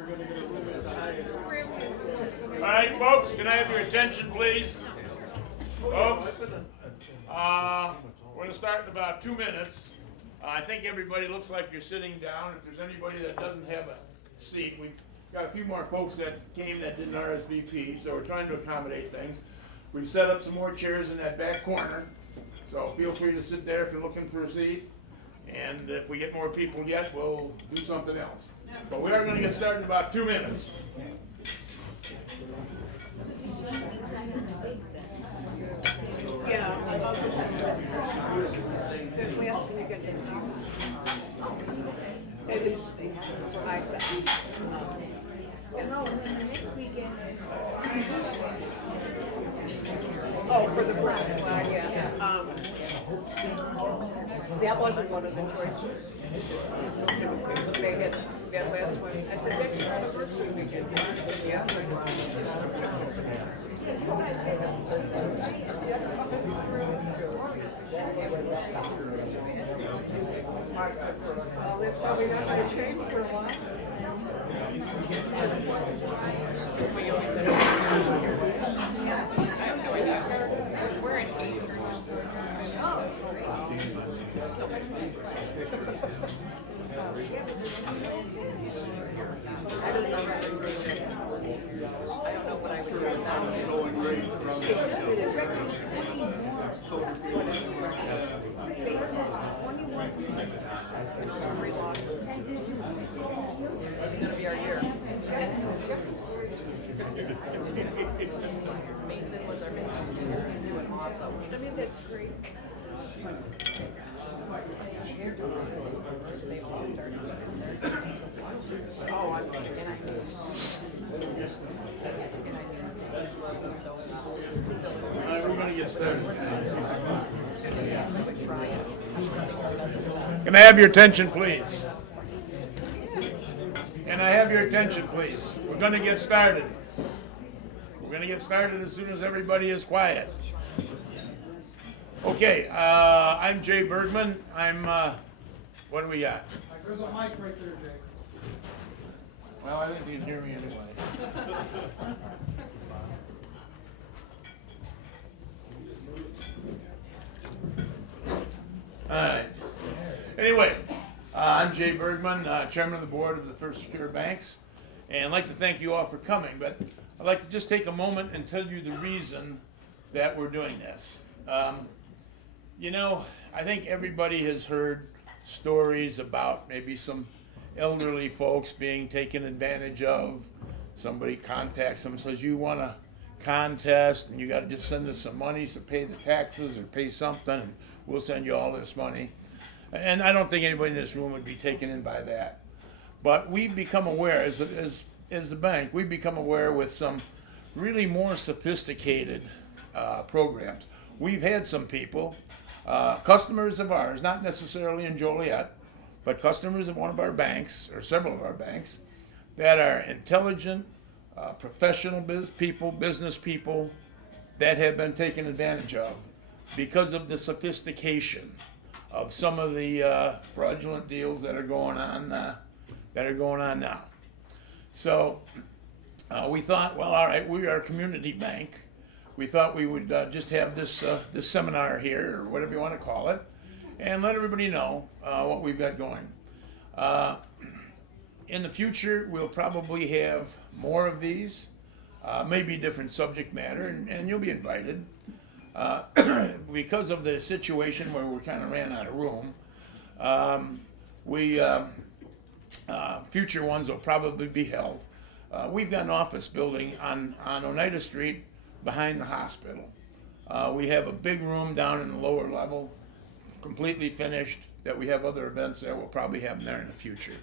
All right, folks, can I have your attention, please? Folks, we're going to start in about 2 minutes. I think everybody looks like you're sitting down. If there's anybody that doesn't have a seat, we've got a few more folks that came that didn't RSVP, so we're trying to accommodate things. We've set up some more chairs in that back corner, so feel free to sit there if you're looking for a seat. And if we get more people yet, we'll do something else. But we are going to get started in about 2 minutes. Yeah, because last weekend didn't come. At least I said. No, and then the next weekend. Oh, for the first one, yeah. That wasn't one of the choices. They had that last one. I said, that's your anniversary weekend. Yeah. Well, it's probably not going to change for a while. I have no idea. We're in 8 tournaments this year. Oh, it's great. So much fun. I don't know. I don't know what I would do without it. It's going to be our year. Mason was our business speaker. He's doing awesome. I mean, that's great. They've all started to oh, and I knew. So, All right, we're going to get started. I would try it. Can I have your attention, please? Can I have your attention, please? We're going to get started. We're going to get started as soon as everybody is quiet. Okay, I'm Jay Bergman. What do we got? There's a mic right there, Jay. Well, I think you can hear me anyway. All right. Anyway, I'm Jay Bergman, Chairman of the Board of the First Secure Banks, and I'd like to thank you all for coming, but I'd like to just take a moment and tell you the reason that we're doing this. You know, I think everybody has heard stories about maybe some elderly folks being taken advantage of. Somebody contacts them, says, you want a contest and you got to just send us some money to pay the taxes or pay something, and we'll send you all this money. And I don't think anybody in this room would be taken in by that. But we've become aware, as the bank, we've become aware with some really more sophisticated programs. We've had some people, customers of ours, not necessarily in Joliet, but customers of one of our banks, or several of our banks, that are intelligent, professional business people that have been taken advantage of because of the sophistication of some of the fraudulent deals that are going on now. So we thought, well, all right, we are a community bank. We thought we would just have this seminar here, or whatever you want to call it, and let everybody know what we've got going. In the future, we'll probably have more of these, maybe different subject matter, and you'll be invited. Because of the situation where we kind of ran out of room, future ones will probably be held. We've got an office building on Oneida Street behind the hospital. We have a big room down in the lower level, completely finished, that we have other events there. We'll probably have them there in the future,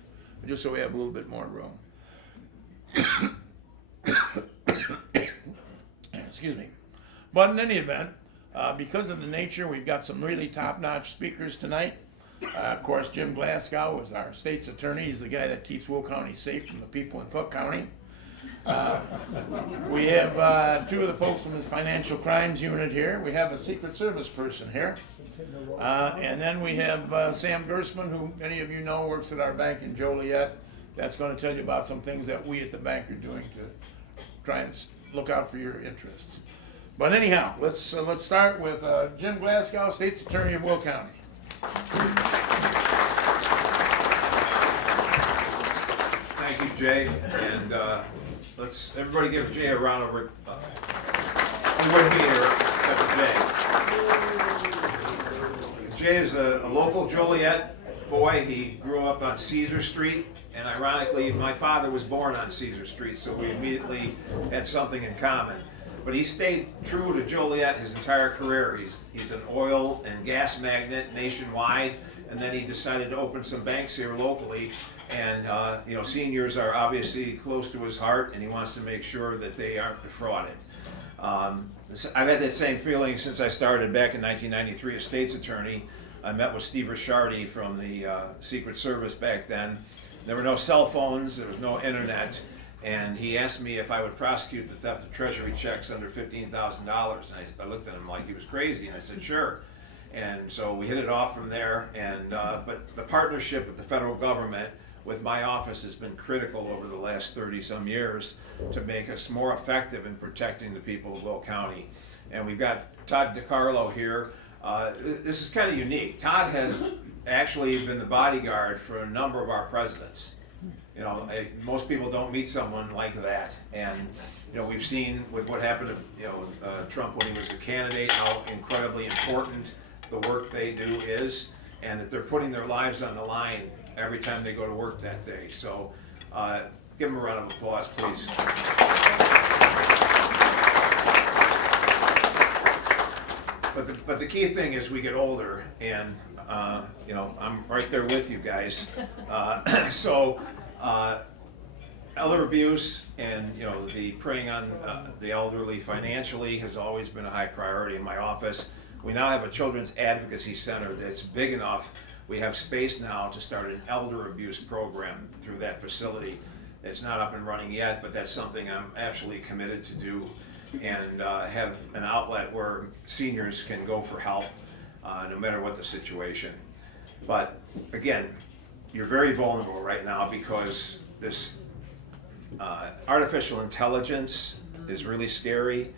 just so we have a little bit more room. Excuse me. But in any event, because of the nature, we've got some really top-notch speakers tonight. Of course, Jim Glasgow is our state's attorney. He's the guy that keeps Will County safe from the people in Cook County. We have two of the folks from his financial crimes unit here. We have a Secret Service person here. And then we have Sam Gersman, who many of you know works at our bank in Joliet, that's going to tell you about some things that we at the bank are doing to try and look out for your interests. But anyhow, let's start with Jim Glasgow, State's Attorney of Will County. Thank you, Jay, and let's everybody give Jay a round of he wouldn't be here except for Jay. Jay is a local Joliet boy. He grew up on Caesar Street, and ironically, my father was born on Caesar Street, so we immediately had something in common. But he stayed true to Joliet his entire career. He's an oil and gas magnate nationwide, and then he decided to open some banks here locally. And seniors are obviously close to his heart, and he wants to make sure that they aren't defrauded. I've had that same feeling since I started back in 1993 as state's attorney. I met with Steve Risciardi from the Secret Service back then. There were no cell phones, there was no internet, and he asked me if I would prosecute the theft of treasury checks under $15,000. And I looked at him like he was crazy, and I said, sure. And so we hit it off from there, and but the partnership with the federal government with my office has been critical over the last 30-some years to make us more effective in protecting the people of Will County. And we've got Todd DiCarlo here. This is kind of unique. Todd has actually been the bodyguard for a number of our presidents. Most people don't meet someone like that. And we've seen with what happened to Trump when he was a candidate, how incredibly important the work they do is, and that they're putting their lives on the line every time they go to work that day. So give them a round of applause, please. But the key thing is we get older, and I'm right there with you guys. Elder abuse and the preying on the elderly financially has always been a high priority in my office. We now have a children's advocacy center that's big enough. We have space now to start an elder abuse program through that facility. It's not up and running yet, but that's something I'm absolutely committed to do, and have an outlet where seniors can go for help no matter what the situation. But again, you're very vulnerable right now because this artificial intelligence is really scary.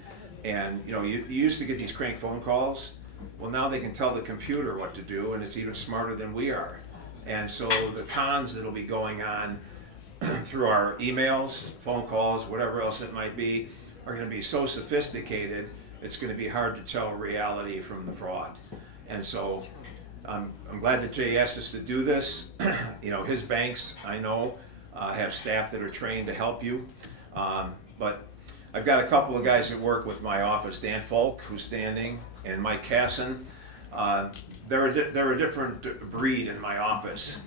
And you used to get these crank phone calls. Well, now they can tell the computer what to do, and it's even smarter than we are. And so the cons that'll be going on through our emails, phone calls, whatever else it might be, are going to be so sophisticated, it's going to be hard to tell reality from the fraud. And so I'm glad that Jay asked us to do this. His banks, I know, have staff that are trained to help you. But I've got a couple of guys that work with my office, Dan Falk, who's standing, and Mike Casson. They're a different breed in my office.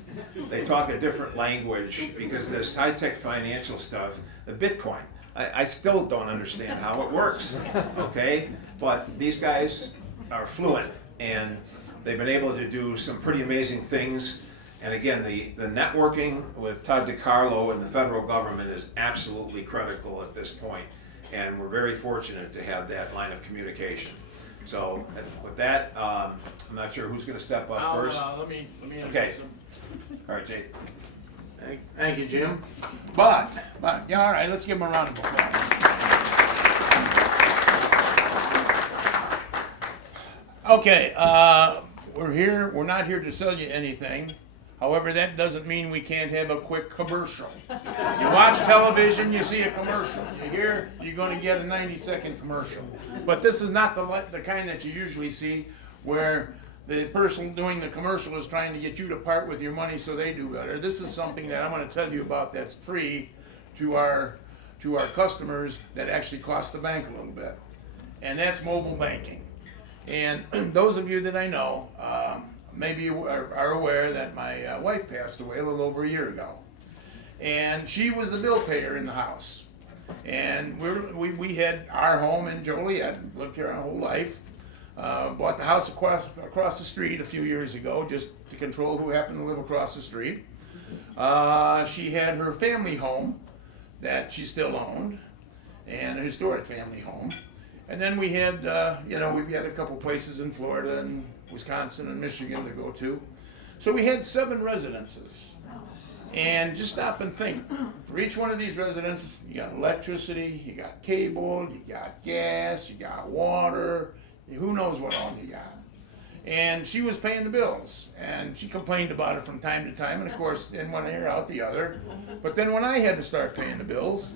They talk a different language because this high-tech financial stuff, the Bitcoin, I still don't understand how it works, okay? But these guys are fluent, and they've been able to do some pretty amazing things. And again, the networking with Todd DiCarlo and the federal government is absolutely critical at this point. And we're very fortunate to have that line of communication. So with that, I'm not sure who's going to step up first. Let me Okay. introduce him. All right, Jay. Thank you, Jim. But yeah, all right, let's give him a round of applause. Okay, we're not here to sell you anything. However, that doesn't mean we can't have a quick commercial. You watch television, you see a commercial. You hear, you're going to get a 90-second commercial. But this is not the kind that you usually see, where the person doing the commercial is trying to get you to part with your money so they do better. This is something that I'm going to tell you about that's free to our customers that actually costs the bank a little bit. And that's mobile banking. And those of you that I know, maybe you are aware that my wife passed away a little over a year ago. And she was the bill payer in the house. And we had our home in Joliet, lived here our whole life. Bought the house across the street a few years ago just to control who happened to live across the street. She had her family home that she still owned, and a historic family home. And then we had, we've had a couple places in Florida and Wisconsin and Michigan to go to. So we had 7 residences. And just stop and think. For each one of these residents, you got electricity, you got cable, you got gas, you got water, who knows what all you got. And she was paying the bills, and she complained about it from time to time, and of course, in one ear, out the other. But then when I had to start paying the bills,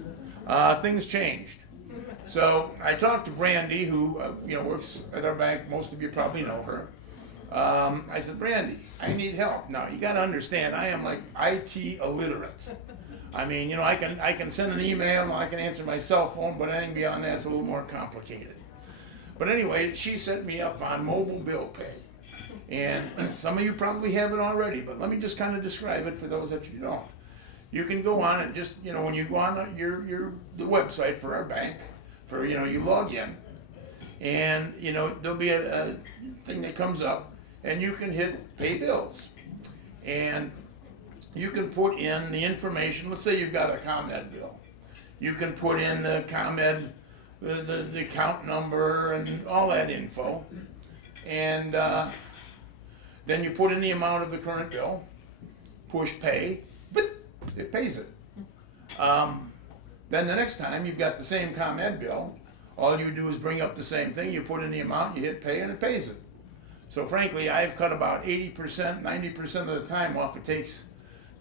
things changed. So I talked to Brandy, who works at our bank. Most of you probably know her. I said, Brandy, I need help. Now you got to understand, I am like IT illiterate. I mean, I can send an email and I can answer my cell phone, but anything beyond that's a little more complicated. But anyway, she set me up on mobile bill pay, and some of you probably have it already. But let me just kind of describe it for those that you don't. You can go on and just when you go on the website for our bank, you log in, and there'll be a thing that comes up, and you can hit pay bills, and you can put in the information. Let's say you've got a ComEd bill. You can put in the ComEd, the account number and all that info, and then you put in the amount of the current bill, push pay, but it pays it. Then the next time you've got the same ComEd bill, all you do is bring up the same thing, you put in the amount, you hit pay, and it pays it. So frankly, I've cut about 80%, 90% of the time off it takes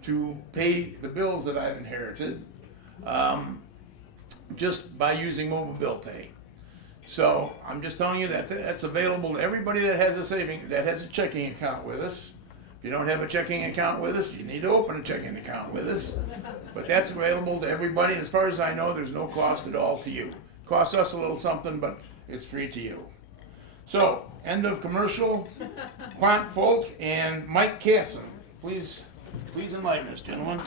to pay the bills that I've inherited, just by using mobile bill pay. So I'm just telling you that that's available to everybody that has a checking account with us. If you don't have a checking account with us, you need to open a checking account with us. But that's available to everybody. And as far as I know, there's no cost at all to you. Costs us a little something, but it's free to you. So, end of commercial. Quant Folk and Mike Casson. Please enlighten us, gentlemen.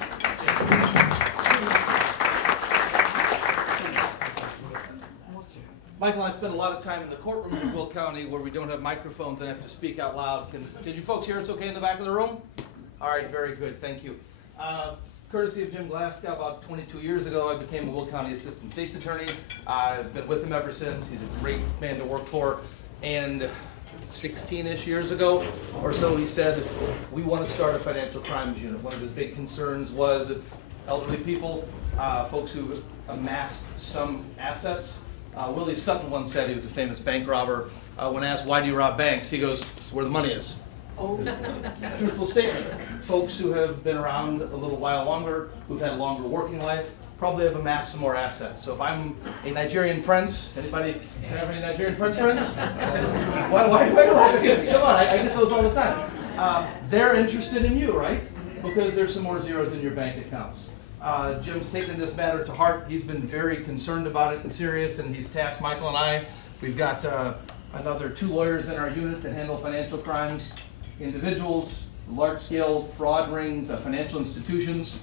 Michael and I spend a lot of time in the courtroom in Will County where we don't have microphones and have to speak out loud. Can you folks hear us okay in the back of the room? All right, very good, thank you. Courtesy of Jim Glasgow, about 22 years ago, I became a Will County Assistant State's Attorney. I've been with him ever since. He's a great man to work for. And 16-ish years ago or so, he said, we want to start a financial crimes unit. One of his big concerns was elderly people, folks who amassed some assets. Willie Sutton once said, he was a famous bank robber, when asked, why do you rob banks? He goes, it's where the money is. Oh, truthful statement. Folks who have been around a little while longer, who've had a longer working life, probably have amassed some more assets. So if I'm a Nigerian prince, anybody have any Nigerian prince friends? Why do you laugh at me? Come on, I get those all the time. They're interested in you, right? Because there's some more zeros in your bank accounts. Jim's taken this matter to heart. He's been very concerned about it and serious, and he's tasked Michael and I. We've got another 2 lawyers in our unit that handle financial crimes, individuals, large-scale fraud rings, financial institutions.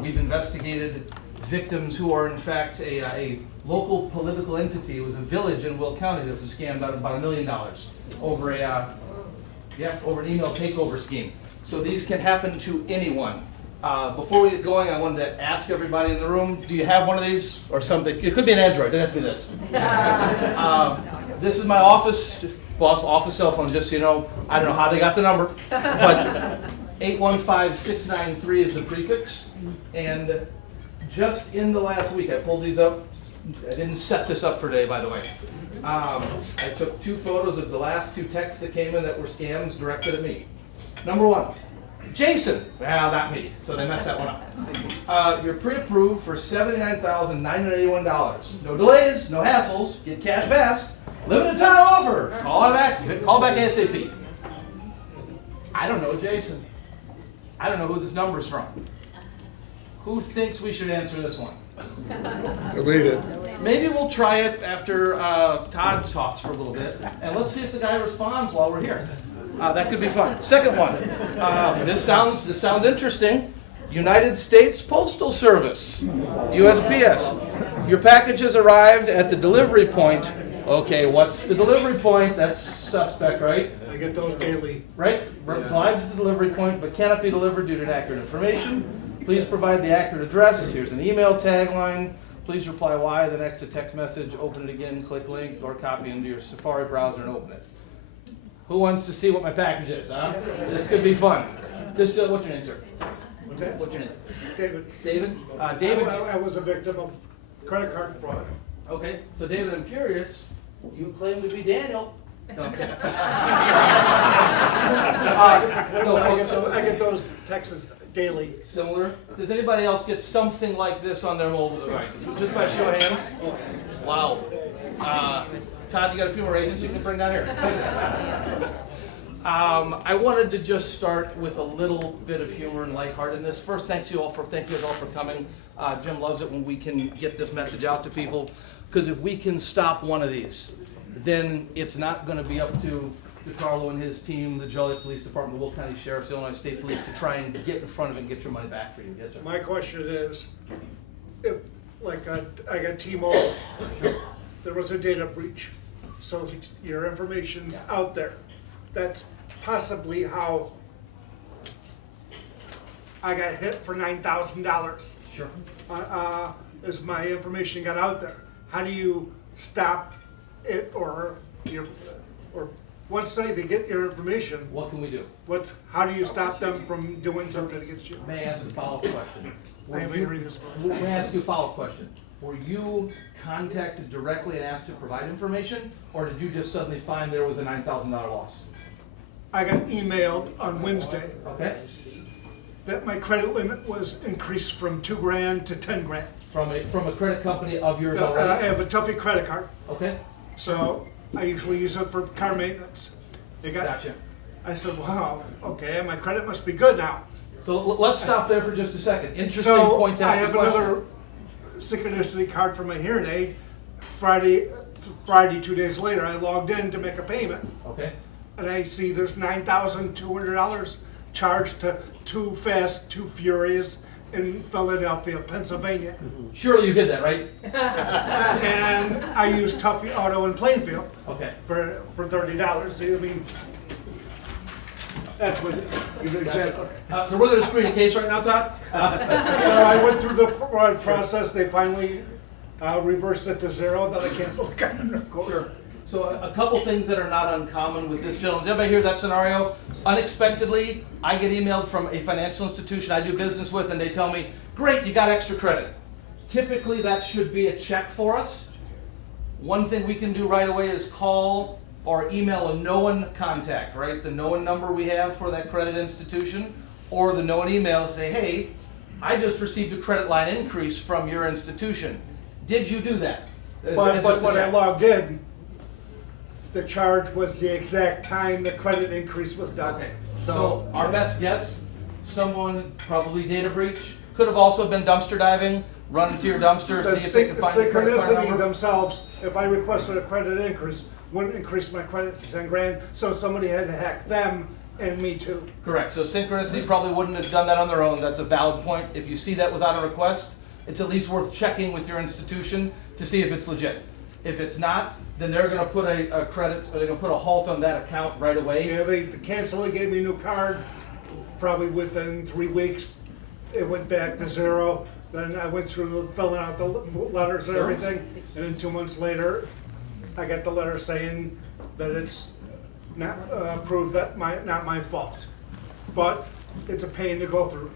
We've investigated victims who are in fact a local political entity. It was a village in Will County that was scammed out of about $1 million over over an email takeover scheme. So these can happen to anyone. Before we get going, I wanted to ask everybody in the room, do you have one of these or something? It could be an Android, it doesn't have to be this. This is my office cell phone, just so you know. I don't know how they got the number, but 815-693 is the prefix. And just in the last week, I pulled these up. I didn't set this up for today, by the way. I took 2 photos of the last 2 texts that came in that were scams directed at me. Number 1. Jason, well, not me, so they messed that one up. You're pre-approved for $79,981. No delays, no hassles, get cash fast, limited time offer. Call back ASAP. I don't know Jason. I don't know who this number's from. Who thinks we should answer this one? Delete it. Maybe we'll try it after Todd talks for a little bit, and let's see if the guy responds while we're here. That could be fun. Second one. This sounds interesting. United States Postal Service, USPS. Your package has arrived at the delivery point. Okay, what's the delivery point? That's suspect, right? I get those daily. Right? Arrived at the delivery point, but cannot be delivered due to inaccurate information. Please provide the accurate address. Here's an email tagline. Please reply Y, then exit text message, open it again, click link, or copy into your Safari browser and open it. Who wants to see what my package is, huh? This could be fun. What's your name, sir? What's that? What's your name? David. David? David, I was a victim of credit card fraud. okay, so David, I'm curious, you claim to be Daniel. No, I'm kidding. No, folks, I get those texts daily. similar. Does anybody else get something like this on their mobile device? Just by show of hands? Wow. Todd, you got a few more agents you can bring down here? I wanted to just start with a little bit of humor and lightheartedness. First, thank you all for coming. Jim loves it when we can get this message out to people, because if we can stop one of these, then it's not going to be up to DeCarlo and his team, the Joliet Police Department, the Will County Sheriff's, the Illinois State Police, to try and get in front of it and get your money back for you. Yes, sir. My question is, if, like, I got T-Mobile, there was a data breach, so your information's out there. That's possibly how I got hit for $9,000. Sure. Is my information got out there. How do you stop it, or once they get your information, What can we do? how do you stop them from doing something against you? May I ask a follow-up question? I haven't even read this one. May I ask you a follow-up question? Were you contacted directly and asked to provide information, or did you just suddenly find there was a $9,000 loss? I got emailed on Wednesday Okay? that my credit limit was increased from $2,000 to $10,000. From a credit company of yours I already? have a Tuffy credit card, Okay? so I usually use it for car maintenance. Gotcha. I said, wow, okay, my credit must be good now. So let's stop there for just a second. Interesting So point to I ask have the question. another synchronicity card for my hearing aid. Friday, 2 days later, I logged in to make a payment, Okay? and I see there's $9,200 charged to Too Fast, Too Furious in Philadelphia, Pennsylvania. Surely you did that, right? And I used Tuffy Auto in Plainfield Okay. for $30. I mean, that's what, an example. So we're gonna screen a case right now, Todd? So I went through the fraud process, they finally reversed it to zero, then I canceled the card, of course. Sure. So a couple things that are not uncommon with this gentleman. Did anybody hear that scenario? Unexpectedly, I get emailed from a financial institution I do business with, and they tell me, great, you got extra credit. Typically, that should be a check for us. One thing we can do right away is call or email a known contact, right? The known number we have for that credit institution, or the known email, say, hey, I just received a credit line increase from your institution. Did you do that? But It's just a when I check. logged in, the charge was the exact time the credit increase was done. Okay, so our best guess, someone probably data breach, could have also been dumpster diving, run into your dumpster, The see if they can find your credit card synchronicity number. themselves, if I requested a credit increase, wouldn't increase my credit to $10,000, so somebody had to hack them and me too. Correct, so Synchronicity probably wouldn't have done that on their own, that's a valid point. If you see that without a request, it's at least worth checking with your institution to see if it's legit. If it's not, then they're gonna put a credit, or they're gonna put a halt on that account right away. Yeah, they canceled it, gave me a new card, probably within 3 weeks, it went back to zero. Then I went through filling out the letters and Sure. everything, and then 2 months later, I got the letter saying that it's not, proved that not my fault. But it's a pain to go through.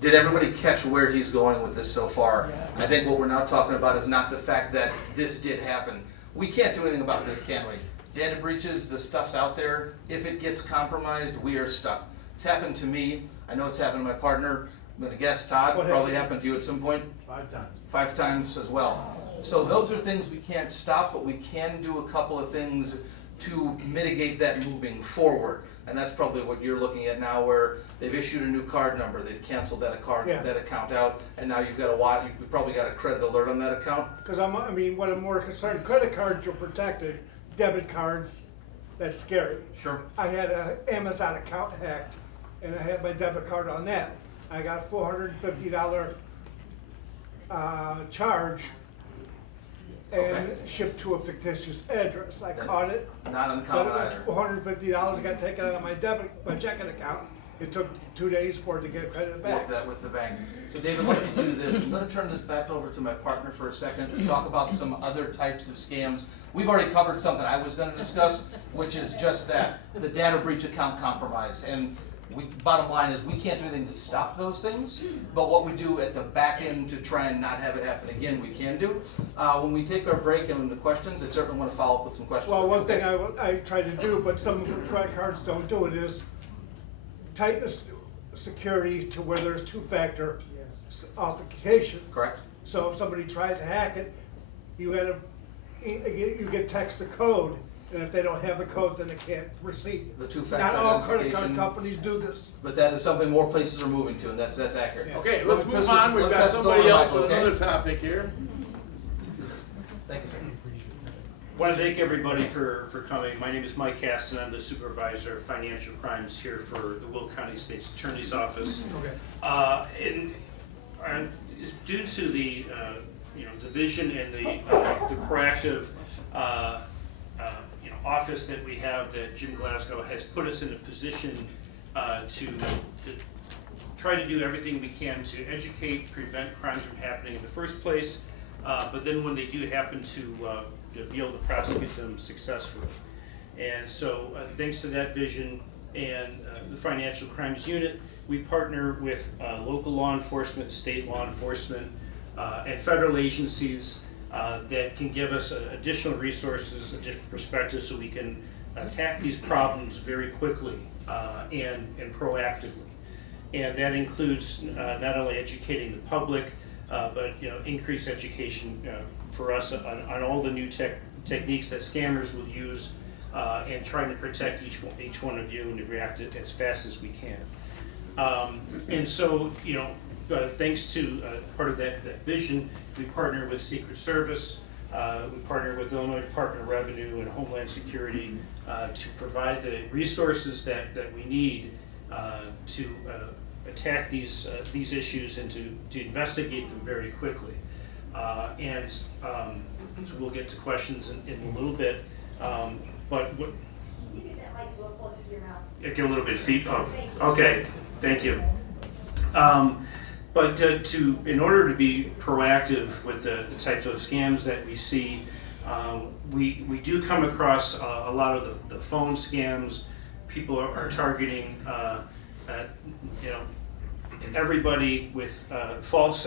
Did everybody catch where he's going with this so far? I think what we're now talking about is not the fact that this did happen. We can't do anything about this, can we? Data breaches, the stuff's out there. If it gets compromised, we are stuck. It's happened to me. I know it's happened to my partner. I'm gonna guess, Todd, What probably happened? happened to you at some point. 5 times. 5 times as well. So those are things we can't stop, but we can do a couple of things to mitigate that moving forward. And that's probably what you're looking at now, where they've issued a new card number, they've canceled that Yeah. that account out, and now you've got you've probably got a credit alert on that account. Because what I'm more concerned, credit cards are protected, debit cards, that's scary. Sure. I had an Amazon account hacked, and I had my debit card on that. I got $450 charge and Okay. shipped to a fictitious address. I caught it, Not but uncommon either. $450 got taken out of my checking account. It took 2 days for it to get credited back. Work that with the bank. So David, let me do this. I'm gonna turn this back over to my partner for a second to talk about some other types of scams. We've already covered something I was gonna discuss, which is just that, the data breach account compromise. And Bottom line is, we can't do anything to stop those things, but what we do at the back end to try and not have it happen again, we can do. When we take our break and the questions, I certainly want to follow up with some questions. Well, one thing I try to do, but some credit cards don't do it, is tighten the security to where there's two-factor authentication. Correct? So if somebody tries to hack it, you get text a code, and if they don't have the code, then they can't proceed. The two-factor Not all credit identification. card companies do this. But that is something more places are moving to, and that's accurate. Okay, let's Pass move this- on. We've got pass this somebody over to else Michael, with okay? another topic here. Thank you, sir. Want to thank everybody for coming. My name is Mike Hassan. I'm the supervisor of financial crimes here for the Will County State's Attorney's Office. Okay. Due to the the vision and the proactive office that we have, that Jim Glasgow has put us in a position to try to do everything we can to educate, prevent crimes from happening in the first place, but then when they do happen, to be able to prosecute them successfully. And so thanks to that vision and the Financial Crimes Unit, we partner with local law enforcement, state law enforcement, and federal agencies that can give us additional resources, a different perspective, so we can attack these problems very quickly and proactively. And that includes not only educating the public, but increased education for us on all the new techniques that scammers will use, and trying to protect each one of you and to react as fast as we can. And so, thanks to part of that vision, we partner with Secret Service, we partner with Illinois Department of Revenue and Homeland Security to provide the resources that we need to attack these issues and to investigate them very quickly. And so we'll get to questions in a little bit, but what... You get that mic a little closer to your mouth. Get a little bit feet. Oh, okay. Thank you. But in order to be proactive with the types of scams that we see, we do come across a lot of the phone scams. People are targeting everybody with false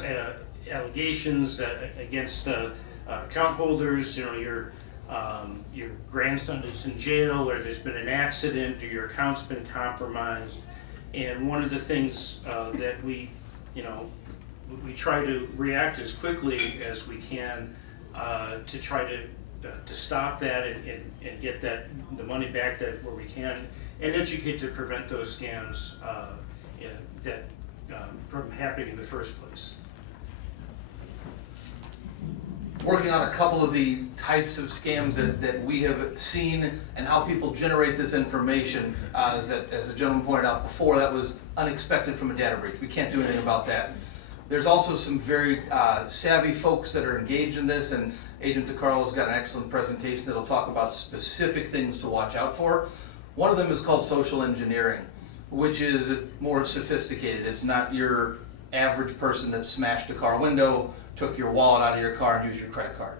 allegations against account holders. Your grandson is in jail, or there's been an accident, or your account's been compromised. And one of the things that we try to react as quickly as we can to try to stop that and get the money back where we can, and educate to prevent those scams from happening in the first place. Working on a couple of the types of scams that we have seen and how people generate this information, as the gentleman pointed out before, that was unexpected from a data breach. We can't do anything about that. There's also some very savvy folks that are engaged in this, and Agent DeCarlo's got an excellent presentation that'll talk about specific things to watch out for. One of them is called social engineering, which is more sophisticated. It's not your average person that smashed a car window, took your wallet out of your car, and used your credit card.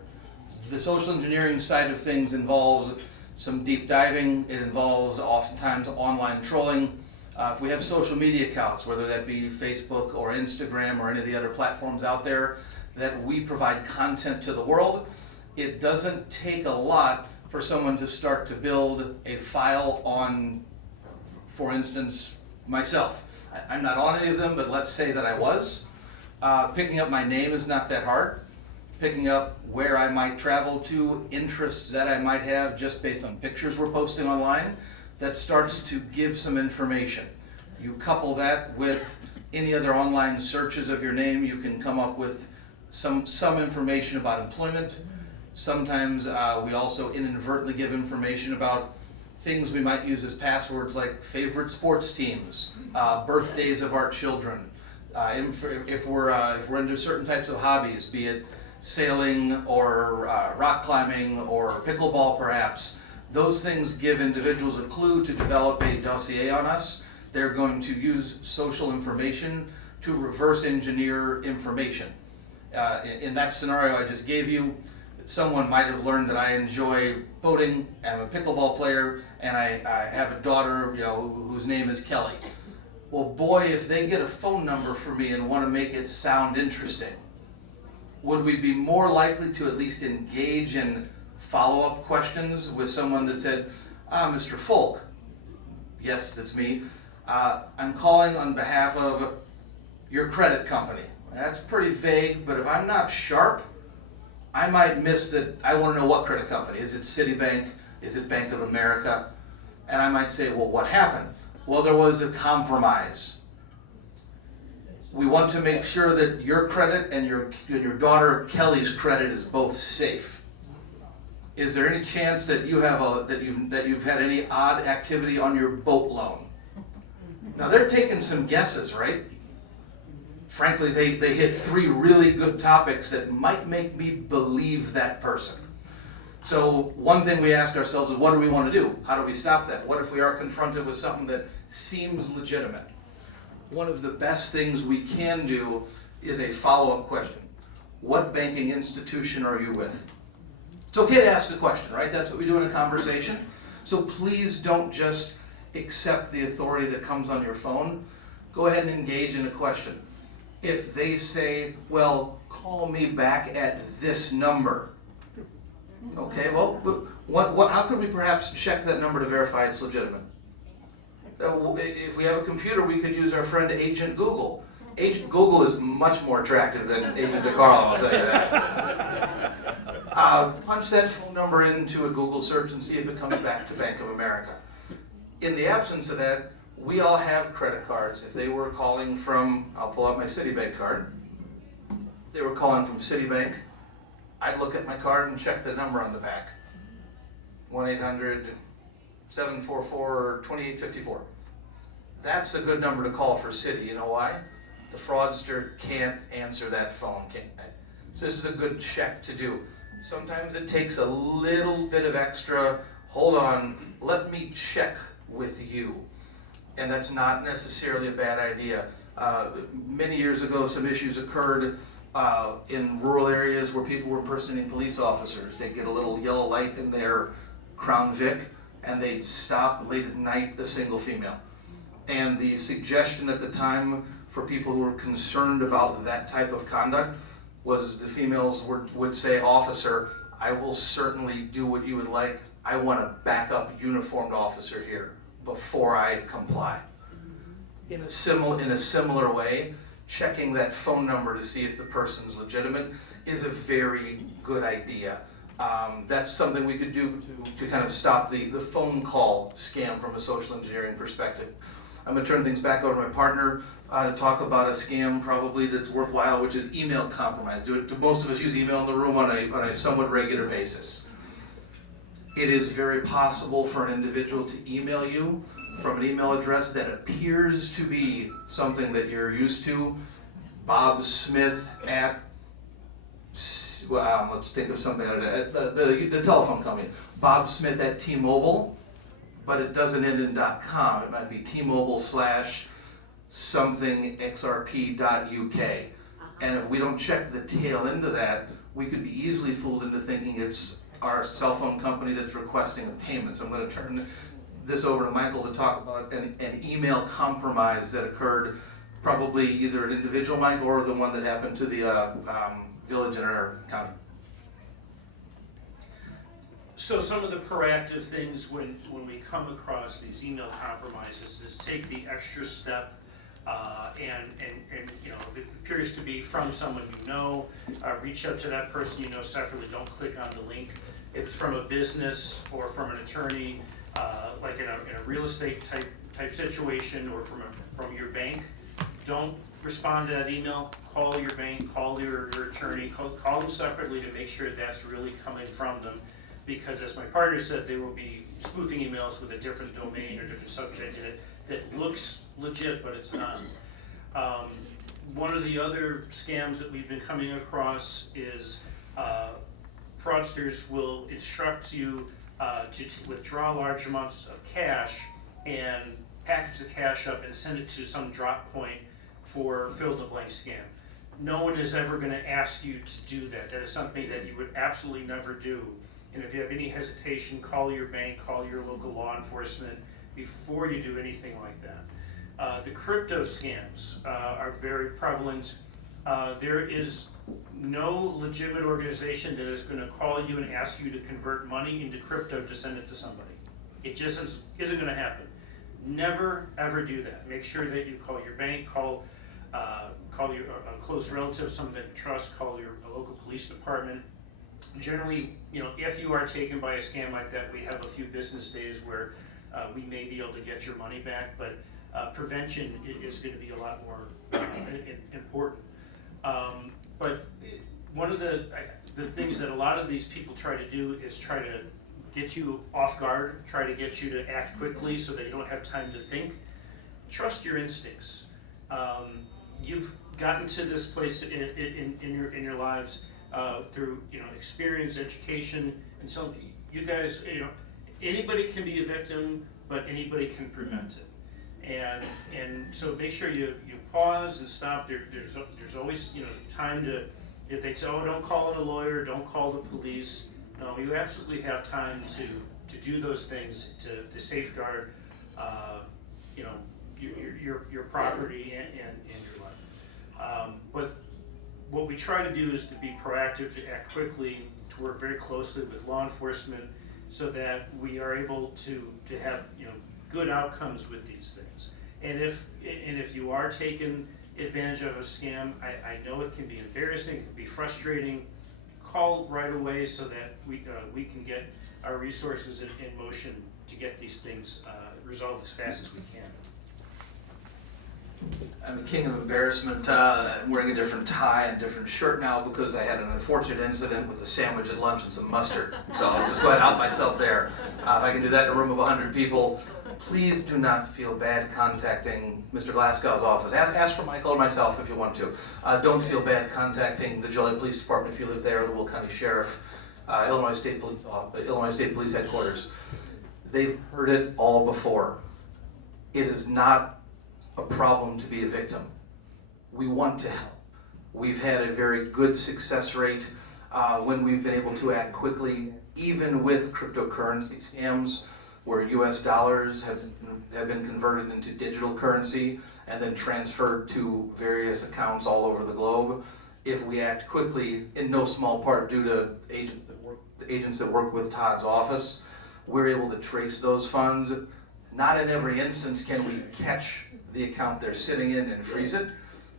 The social engineering side of things involves some deep diving. It involves oftentimes online trolling. If we have social media accounts, whether that be Facebook or Instagram or any of the other platforms out there, that we provide content to the world, it doesn't take a lot for someone to start to build a file on, for instance, myself. I'm not on any of them, but let's say that I was. Picking up my name is not that hard. Picking up where I might travel to, interests that I might have just based on pictures we're posting online, that starts to give some information. You couple that with any other online searches of your name, you can come up with some information about employment. Sometimes we also inadvertently give information about things we might use as passwords, like favorite sports teams, birthdays of our children. If we're into certain types of hobbies, be it sailing or rock climbing or pickleball perhaps, those things give individuals a clue to develop a dossier on us. They're going to use social information to reverse engineer information. In that scenario I just gave you, someone might have learned that I enjoy boating, I'm a pickleball player, and I have a daughter, whose name is Kelly. well, boy, if they get a phone number for me and want to make it sound interesting, would we be more likely to at least engage in follow-up questions with someone that said, Mr. Folk, yes, that's me, I'm calling on behalf of your credit company. That's pretty vague, but if I'm not sharp, I might miss that. I want to know what credit company. Is it Citibank? Is it Bank of America? And I might say, well, what happened? Well, there was a compromise. We want to make sure that your credit and your daughter Kelly's credit is both safe. Is there any chance that you have that you've had any odd activity on your boat loan? Now they're taking some guesses, right? Frankly, they hit 3 really good topics that might make me believe that person. So one thing we ask ourselves is, what do we want to do? How do we stop that? What if we are confronted with something that seems legitimate? One of the best things we can do is a follow-up question. What banking institution are you with? It's okay to ask a question, right? That's what we do in a conversation. So please don't just accept the authority that comes on your phone. Go ahead and engage in a question. If they say, well, call me back at this number. Okay, well, how could we perhaps check that number to verify it's legitimate? If we have a computer, we could use our friend Agent Google. Agent Google is much more attractive than Agent DeCarlo, I'll tell you that. Punch that phone number into a Google search and see if it comes back to Bank of America. In the absence of that, we all have credit cards. If they were calling from, I'll pull out my Citibank card. If they were calling from Citibank, I'd look at my card and check the number on the back. 1-800-744-2854. That's a good number to call for Citi. You know why? The fraudster can't answer that phone. So this is a good check to do. Sometimes it takes a little bit of extra, hold on, let me check with you. And that's not necessarily a bad idea. Many years ago, some issues occurred in rural areas where people were impersonating police officers. They'd get a little yellow light in their Crown Vic, and they'd stop late at night, a single female. And the suggestion at the time for people who were concerned about that type of conduct was the females would say, officer, I will certainly do what you would like. I want a backup uniformed officer here before I comply. In a similar way, checking that phone number to see if the person's legitimate is a very good idea. That's something we could do to kind of stop the phone call scam from a social engineering perspective. I'm going to turn things back over to my partner to talk about a scam probably that's worthwhile, which is email compromise. Most of us use email in the room on a somewhat regular basis. It is very possible for an individual to email you from an email address that appears to be something that you're used to. Bob Smith at, let's think of something, the telephone company. Bob Smith at T-Mobile, but it doesn't end in .com. It might be T-Mobile/something.xrp.uk. And if we don't check the tail end of that, we could be easily fooled into thinking it's our cell phone company that's requesting a payment. So I'm going to turn this over to Michael to talk about an email compromise that occurred, probably either an individual, Mike, or the one that happened to the village in our county. So some of the proactive things when we come across these email compromises is take the extra step and you know, if it appears to be from someone you know, reach out to that person you know separately. Don't click on the link. If it's from a business or from an attorney, like in a real estate type situation, or from your bank, don't respond to that email. Call your bank, call your attorney, call them separately to make sure that's really coming from them. Because as my partner said, they will be spoofing emails with a different domain or different subject in it that looks legit, but it's not. One of the other scams that we've been coming across is fraudsters will instruct you to withdraw large amounts of cash and package the cash up and send it to some drop point for fill-in-the-blank scam. No one is ever going to ask you to do that. That is something that you would absolutely never do. And if you have any hesitation, call your bank, call your local law enforcement before you do anything like that. The crypto scams are very prevalent. There is no legitimate organization that is going to call you and ask you to convert money into crypto to send it to somebody. It just isn't going to happen. Never ever do that. Make sure that you call your bank, call your a close relative, someone that you trust, call your local police department. Generally, if you are taken by a scam like that, we have a few business days where we may be able to get your money back, but prevention is going to be a lot more important. But one of the things that a lot of these people try to do is try to get you off guard, try to get you to act quickly so that you don't have time to think. Trust your instincts. You've gotten to this place in your lives through experience, education, and so you guys, anybody can be a victim, but anybody can prevent it. And so make sure you pause and stop. There's always time to, if they say, oh, don't call in a lawyer, don't call the police. No, you absolutely have time to do those things to safeguard your property and your life. But what we try to do is to be proactive, to act quickly, to work very closely with law enforcement so that we are able to have good outcomes with these things. And if you are taken advantage of a scam, I know it can be embarrassing, it can be frustrating. Call right away so that we can get our resources in motion to get these things resolved as fast as we can. I'm the king of embarrassment. I'm wearing a different tie and different shirt now because I had an unfortunate incident with a sandwich at lunch and some mustard. So I'll just go ahead and out myself there. If I can do that in a room of 100 people, please do not feel bad contacting Mr. Glasgow's office. Ask for Michael or myself if you want to. Don't feel bad contacting the Joliet Police Department if you live there, the Will County Sheriff, Illinois State Police Headquarters. They've heard it all before. It is not a problem to be a victim. We want to help. We've had a very good success rate when we've been able to act quickly, even with cryptocurrency scams, where US dollars have been converted into digital currency and then transferred to various accounts all over the globe. If we act quickly, in no small part due to agents that work with Todd's office, we're able to trace those funds. Not in every instance can we catch the account they're sitting in and freeze it,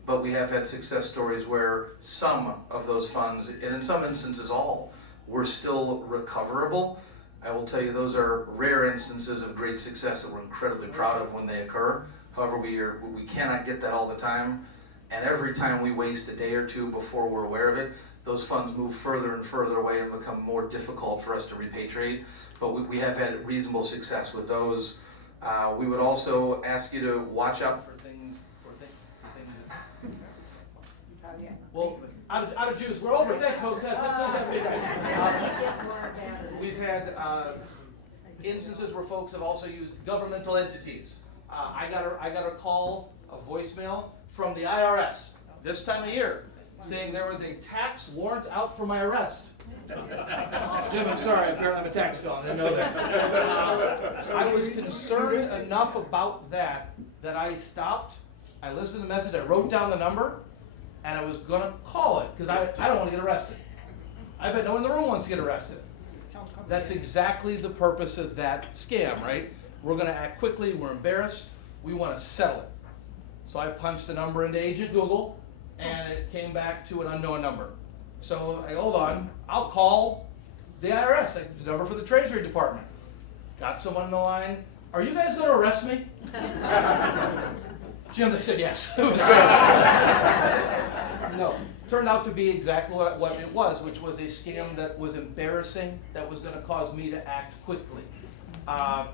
but we have had success stories where some of those funds, and in some instances all, were still recoverable. I will tell you those are rare instances of great success that we're incredibly proud of when they occur. However, we cannot get that all the time, and every time we waste a day or two before we're aware of it, those funds move further and further away and become more difficult for us to repatriate, but we have had reasonable success with those. We would also ask you to watch out for things. Well, out of juice. We're over. Thanks, folks. We've had instances where folks have also used governmental entities. I got a call, a voicemail from the IRS this time of year saying there was a tax warrant out for my arrest. Jim, I'm sorry, apparently I'm a tax felon, I didn't know that. I was concerned enough about that I stopped, I listened to the message, I wrote down the number, and I was gonna call it, because I don't want to get arrested. I bet no one in the room wants to get arrested. That's exactly the purpose of that scam, right? We're gonna act quickly, we're embarrassed, we want to settle it. So I punched the number into Agent Google, and it came back to an unknown number. So I hold on, I'll call the IRS, the number for the Treasury Department. Got someone on the line. Are you guys going to arrest me? Jim, they said yes. It was great. No, turned out to be exactly what it was, which was a scam that was embarrassing, that was going to cause me to act quickly. I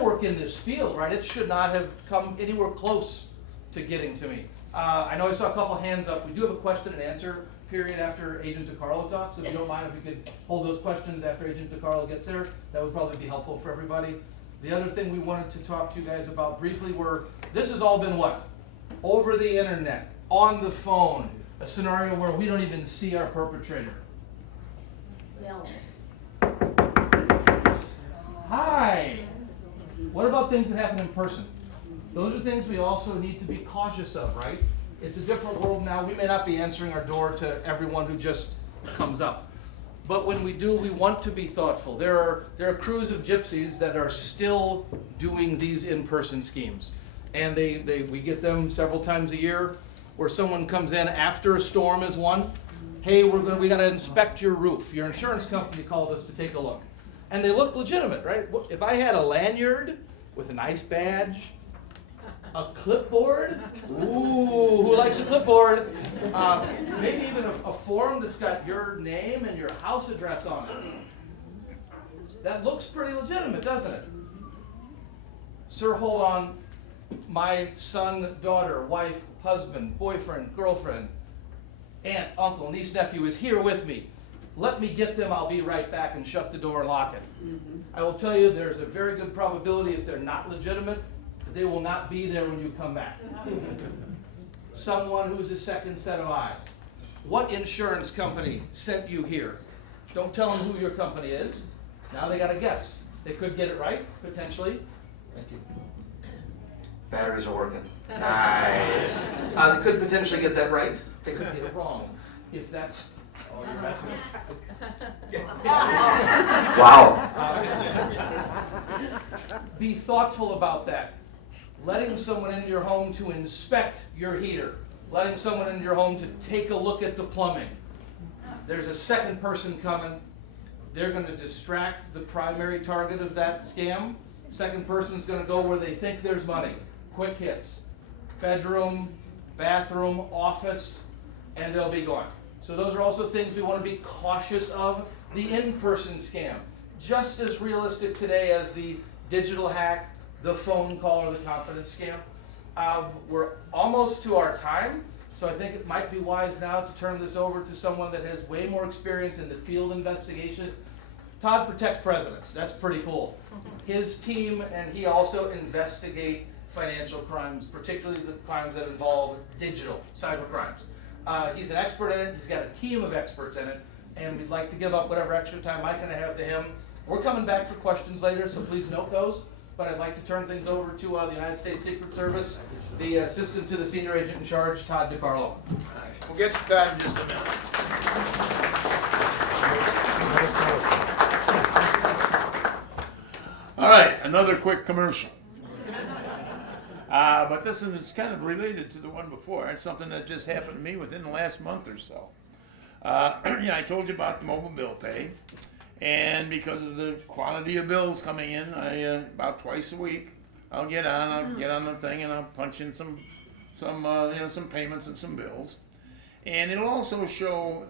work in this field, right? It should not have come anywhere close to getting to me. I know I saw a couple hands up. We do have a question and answer period after Agent DiCarlo talks, so if you don't mind if we could hold those questions after Agent DiCarlo gets there, that would probably be helpful for everybody. The other thing we wanted to talk to you guys about briefly were, this has all been what? Over the internet, on the phone, a scenario where we don't even see our perpetrator. Hi! What about things that happen in person? Those are things we also need to be cautious of, right? It's a different world now. We may not be answering our door to everyone who just comes up. But when we do, we want to be thoughtful. There are crews of gypsies that are still doing these in-person schemes. And we get them several times a year, where someone comes in after a storm is one. Hey, we gotta inspect your roof. Your insurance company called us to take a look. And they look legitimate, right? If I had a lanyard with a nice badge, a clipboard, ooh, who likes a clipboard? Maybe even a form that's got your name and your house address on it. That looks pretty legitimate, doesn't it? Sir, hold on. My son, daughter, wife, husband, boyfriend, girlfriend, aunt, uncle, niece, nephew is here with me. Let me get them, I'll be right back, and shut the door and lock it. I will tell you, there's a very good probability if they're not legitimate, they will not be there when you come back. Someone who's a second set of eyes. What insurance company sent you here? Don't tell them who your company is. Now they gotta guess. They could get it right, potentially. Thank you. Batteries are working. Nice. They could potentially get that right. They could get it wrong. If that's, oh, you're messing with. Wow. Be thoughtful about that. Letting someone into your home to inspect your heater. Letting someone into your home to take a look at the plumbing. There's a second person coming. They're going to distract the primary target of that scam. Second person's going to go where they think there's money. Quick hits. Bedroom, bathroom, office, and they'll be gone. So those are also things we want to be cautious of. The in-person scam, just as realistic today as the digital hack, the phone call, or the confidence scam. We're almost to our time, so I think it might be wise now to turn this over to someone that has way more experience in the field investigation. Todd protects presidents. That's pretty cool. His team and he also investigate financial crimes, particularly the crimes that involve digital cyber crimes. He's an expert in it. He's got a team of experts in it, and we'd like to give up whatever extra time I can have to him. We're coming back for questions later, so please note those. But I'd like to turn things over to the United States Secret Service, the assistant to the senior agent in charge, Todd DiCarlo. We'll get to that in just a minute. All right, another quick commercial. But this is kind of related to the one before. It's something that just happened to me within the last month or so. I told you about the mobile bill pay. And because of the quantity of bills coming in, about twice a week, I'll get on the thing and I'll punch in some payments and some bills. And it'll also show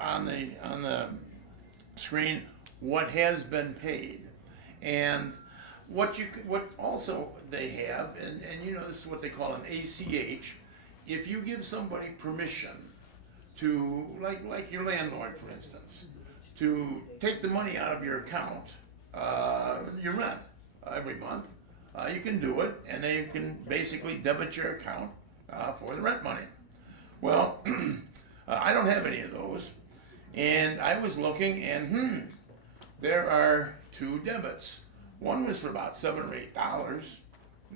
on the screen what has been paid. And what also they have, and this is what they call an ACH. If you give somebody permission to, like your landlord, for instance, to take the money out of your account, your rent, every month, you can do it, and they can basically debit your account for the rent money. Well, I don't have any of those, and I was looking, and there are two debits. One was for about $7 or $8.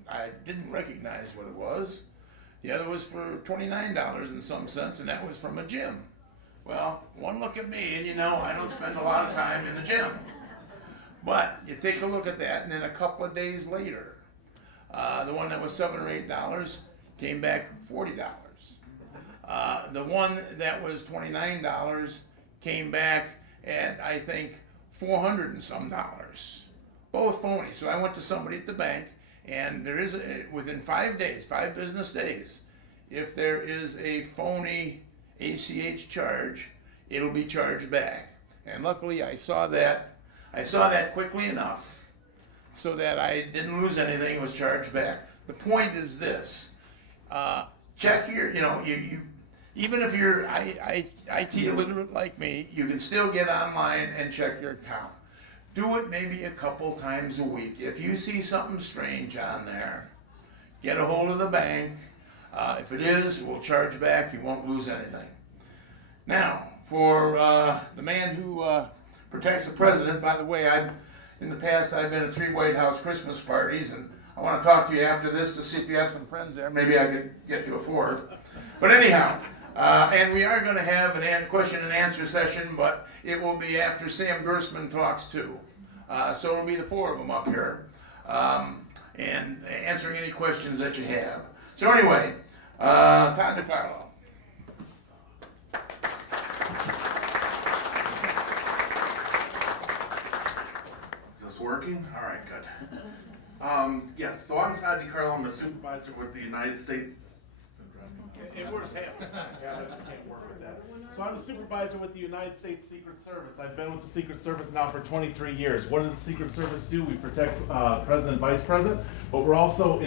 I didn't recognize what it was. The other was for $29 in some sense, and that was from a gym. Well, one look at me, and I don't spend a lot of time in the gym. But you take a look at that, and then a couple of days later, the one that was $7 or $8 came back $40. The one that was $29 came back at, I think, $400 and some. Both phony. So I went to somebody at the bank, and there is within 5 business days, if there is a phony ACH charge, it'll be charged back. And luckily I saw that quickly enough so that I didn't lose anything. It was charged back. The point is this, check your, you even if you're IT illiterate like me, you can still get online and check your account. Do it maybe a couple times a week. If you see something strange on there, get a hold of the bank. If it is, we'll charge back. You won't lose anything. Now, for the man who protects the president, by the way, in the past I've been at 3 White House Christmas parties, and I want to talk to you after this to see if you have some friends there. Maybe I could get you a fourth. But anyhow, and we are going to have a question and answer session, but it will be after Sam Gersman talks too. So it'll be the four of them up here and answering any questions that you have. So anyway, Todd DiCarlo. Is this working? All right, good. Yes, so I'm Todd DiCarlo. I'm a supervisor with the United States. It works half the time. Yeah, I can't work with that. So I'm a supervisor with the United States Secret Service. I've been with the Secret Service now for 23 years. What does the Secret Service do? We protect President, Vice President, but we're also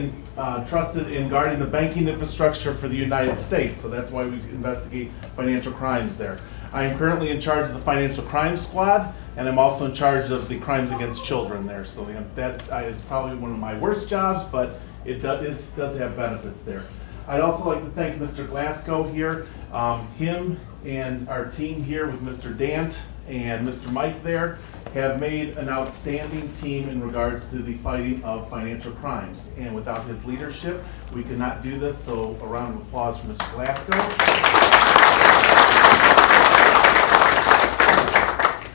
trusted in guarding the banking infrastructure for the United States. So that's why we investigate financial crimes there. I am currently in charge of the Financial Crime Squad, and I'm also in charge of the crimes against children there. So that is probably one of my worst jobs, but it does have benefits there. I'd also like to thank Mr. Glasgow here. Him and our team here with Mr. Dant and Mr. Mike there have made an outstanding team in regards to the fighting of financial crimes. And without his leadership, we could not do this. So a round of applause for Mr. Glasgow.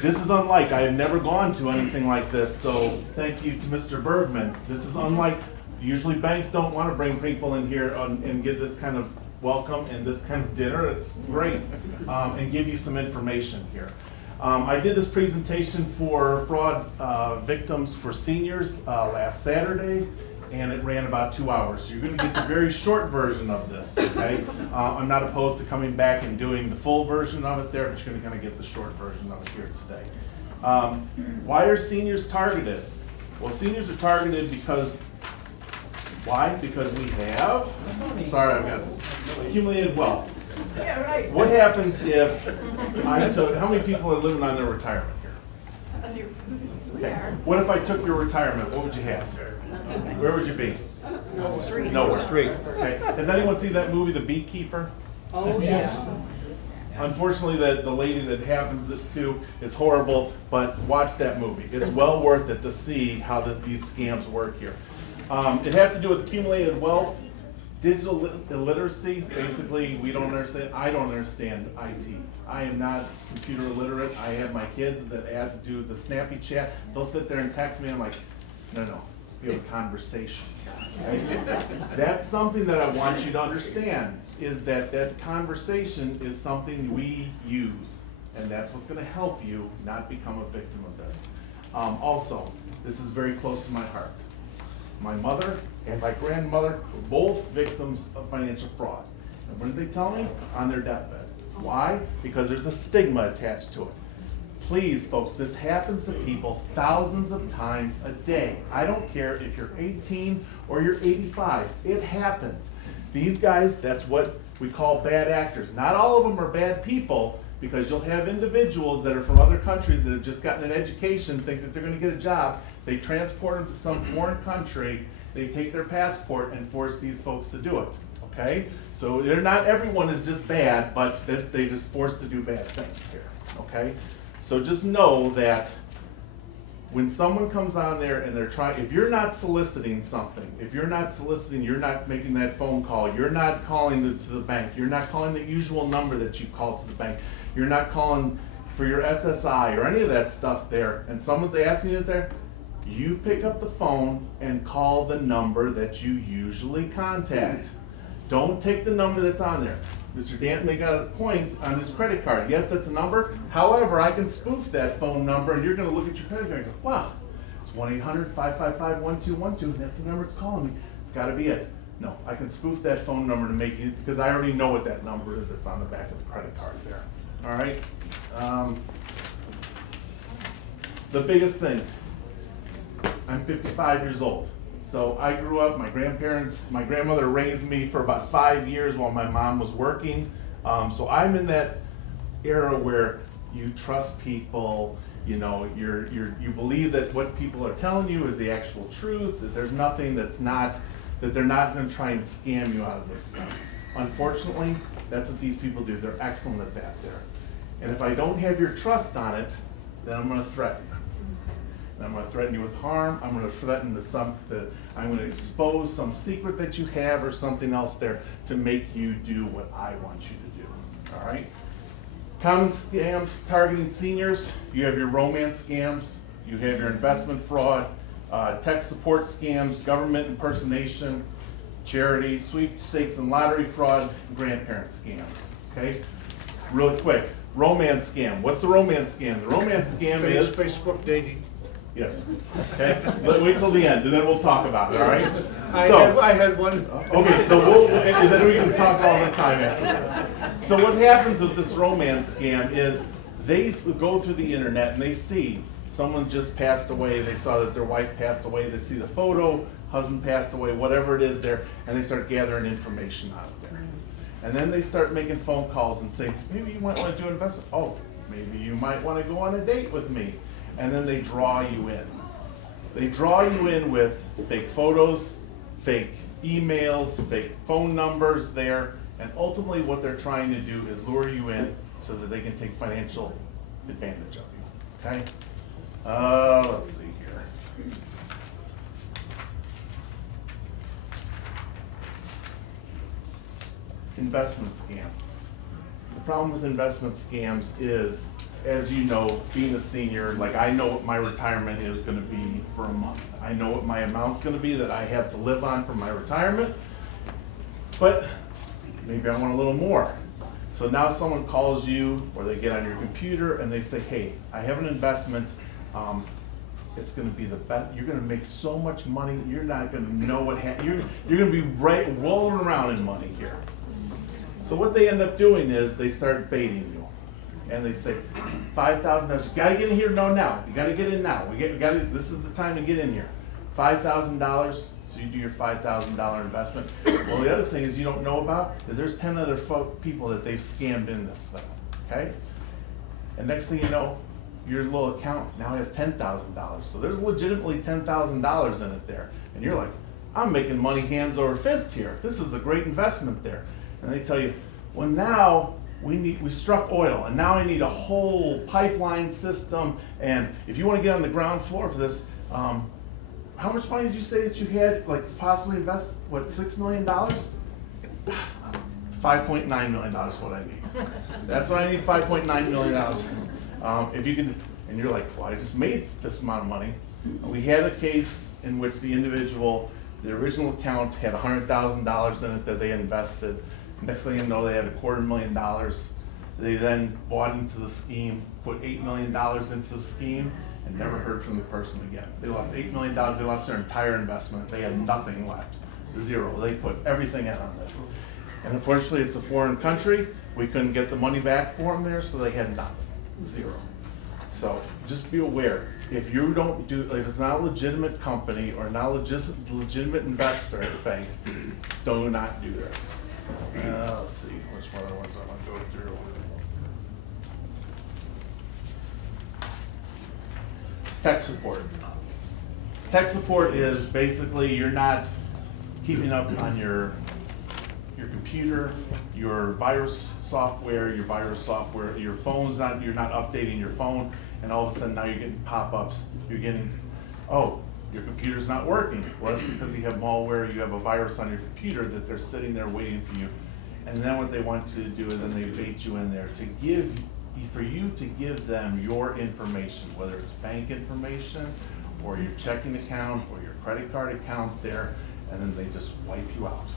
This is unlike, I have never gone to anything like this, so thank you to Mr. Bergman. This is unlike, usually banks don't want to bring people in here and get this kind of welcome and this kind of dinner. It's great, and give you some information here. I did this presentation for fraud victims for seniors last Saturday, and it ran about 2 hours. So you're going to get the very short version of this, okay? I'm not opposed to coming back and doing the full version of it there, but you're going to kind of get the short version of it here today. Why are seniors targeted? Well, seniors are targeted because, why? Because we have, sorry, I've got accumulated wealth. Yeah, right. What happens if I took, how many people are living on their retirement here? We are. What if I took your retirement? What would you have? Where would you be? Nowhere. Street. Okay. Has anyone seen that movie, The Beekeeper? Oh, yeah. Unfortunately, the lady that happens it to is horrible, but watch that movie. It's well worth it to see how these scams work here. It has to do with accumulated wealth, digital illiteracy. Basically, we don't understand. I don't understand IT. I am not computer illiterate. I have my kids that have to do the snappy chat. They'll sit there and text me. I'm like, no. We have a conversation. Okay? That's something that I want you to understand, is that conversation is something we use, and that's what's going to help you not become a victim of this. Also, this is very close to my heart. My mother and my grandmother were both victims of financial fraud. And what did they tell me? On their deathbed. Why? Because there's a stigma attached to it. Please, folks, this happens to people thousands of times a day. I don't care if you're 18 or you're 85. It happens. These guys, that's what we call bad actors. Not all of them are bad people, because you'll have individuals that are from other countries that have just gotten an education, think that they're going to get a job. They transport them to some foreign country. They take their passport and force these folks to do it. Okay? So they're not, everyone is just bad, but they're just forced to do bad things here. Okay? So just know that when someone comes on there and they're trying, if you're not soliciting something, if you're not soliciting, you're not making that phone call, you're not calling to the bank, you're not calling the usual number that you call to the bank, you're not calling for your SSI or any of that stuff there, and someone's asking you there, you pick up the phone and call the number that you usually contact. Don't take the number that's on there. Mr. Danton may got a point on his credit card. Yes, that's a number. However, I can spoof that phone number, and you're going to look at your credit card and go, wow, it's 1-800-555-1212, and that's the number it's calling me. It's got to be it. No, I can spoof that phone number to make it, because I already know what that number is that's on the back of the credit card there. All right? The biggest thing, I'm 55 years old. So I grew up, my grandmother raised me for about 5 years while my mom was working. So I'm in that era where you trust people, you know, you believe that what people are telling you is the actual truth, that there's nothing that's not, that they're not going to try and scam you out of this stuff. Unfortunately, that's what these people do. They're excellent at that there. And if I don't have your trust on it, then I'm going to threaten you. and I'm gonna threaten you with harm, I'm gonna threaten I'm gonna expose some secret that you have or something else there to make you do what I want you to do, all right? Common scams targeting seniors, you have your romance scams, you have your investment fraud, tech support scams, government impersonation, charity, sweepstakes and lottery fraud, grandparent scams, okay? Real quick, romance scam. What's the romance scam? The romance scam is... Facebook dating. Yes, okay? Wait till the end, and then we'll talk about it, all right? I had one. Okay, so and then we can talk all the time afterwards. So what happens with this romance scam is they go through the internet and they see someone just passed away, they saw that their wife passed away, they see the photo, husband passed away, whatever it is there, and they start gathering information out of there. And then they start making phone calls and say, maybe you might want to do an investment. Oh, maybe you might want to go on a date with me. And then they draw you in. They draw you in with fake photos, fake emails, fake phone numbers there, and ultimately what they're trying to do is lure you in so that they can take financial advantage of you, okay? Let's see here. Investment scam. The problem with investment scams is, as you know, being a senior, like I know what my retirement is gonna be for a month. I know what my amount's gonna be that I have to live on for my retirement, but maybe I want a little more. So now someone calls you or they get on your computer and they say, hey, I have an investment, it's gonna be the best, you're gonna make so much money, you're not gonna know what you're gonna be rolling around in money here. So what they end up doing is they start baiting you. And they say, $5,000, you gotta get in here, no, now, you gotta get in now, this is the time to get in here. $5,000, so you do your $5,000 investment. Well, the other thing is you don't know about is there's 10 other people that they've scammed in this thing, okay? And next thing you know, your little account now has $10,000. So there's legitimately $10,000 in it there. And you're like, I'm making money hands over fist here. This is a great investment there. And they tell you, well now, we struck oil, and now I need a whole pipeline system, and if you want to get on the ground floor for this, how much money did you say that you had, like possibly invest, what, $6 million? $5.9 million is what I need. That's what I need, $5.9 million. If you can, and you're like, well, I just made this amount of money. We had a case in which the individual, the original account had $100,000 in it that they invested. Next thing you know, they had $250,000. They then bought into the scheme, put $8 million into the scheme, and never heard from the person again. They lost $8 million, they lost their entire investment. They had nothing left, zero. They put everything in on this. And unfortunately, it's a foreign country. We couldn't get the money back for them there, so they had nothing, zero. So just be aware, if you don't do, if it's not a legitimate company or not a legitimate investor bank, do not do this. Let's see, which one of the ones I want to go through. Tech support. Tech support is basically you're not keeping up on your computer, your virus software, your phone's not, you're not updating your phone, and all of a sudden now you're getting pop-ups, you're getting, oh, your computer's not working. Well, that's because you have malware, you have a virus on your computer that they're sitting there waiting for you. And then what they want you to do is then they bait you in there for you to give them your information, whether it's bank information or your checking account or your credit card account there, and then they just wipe you out.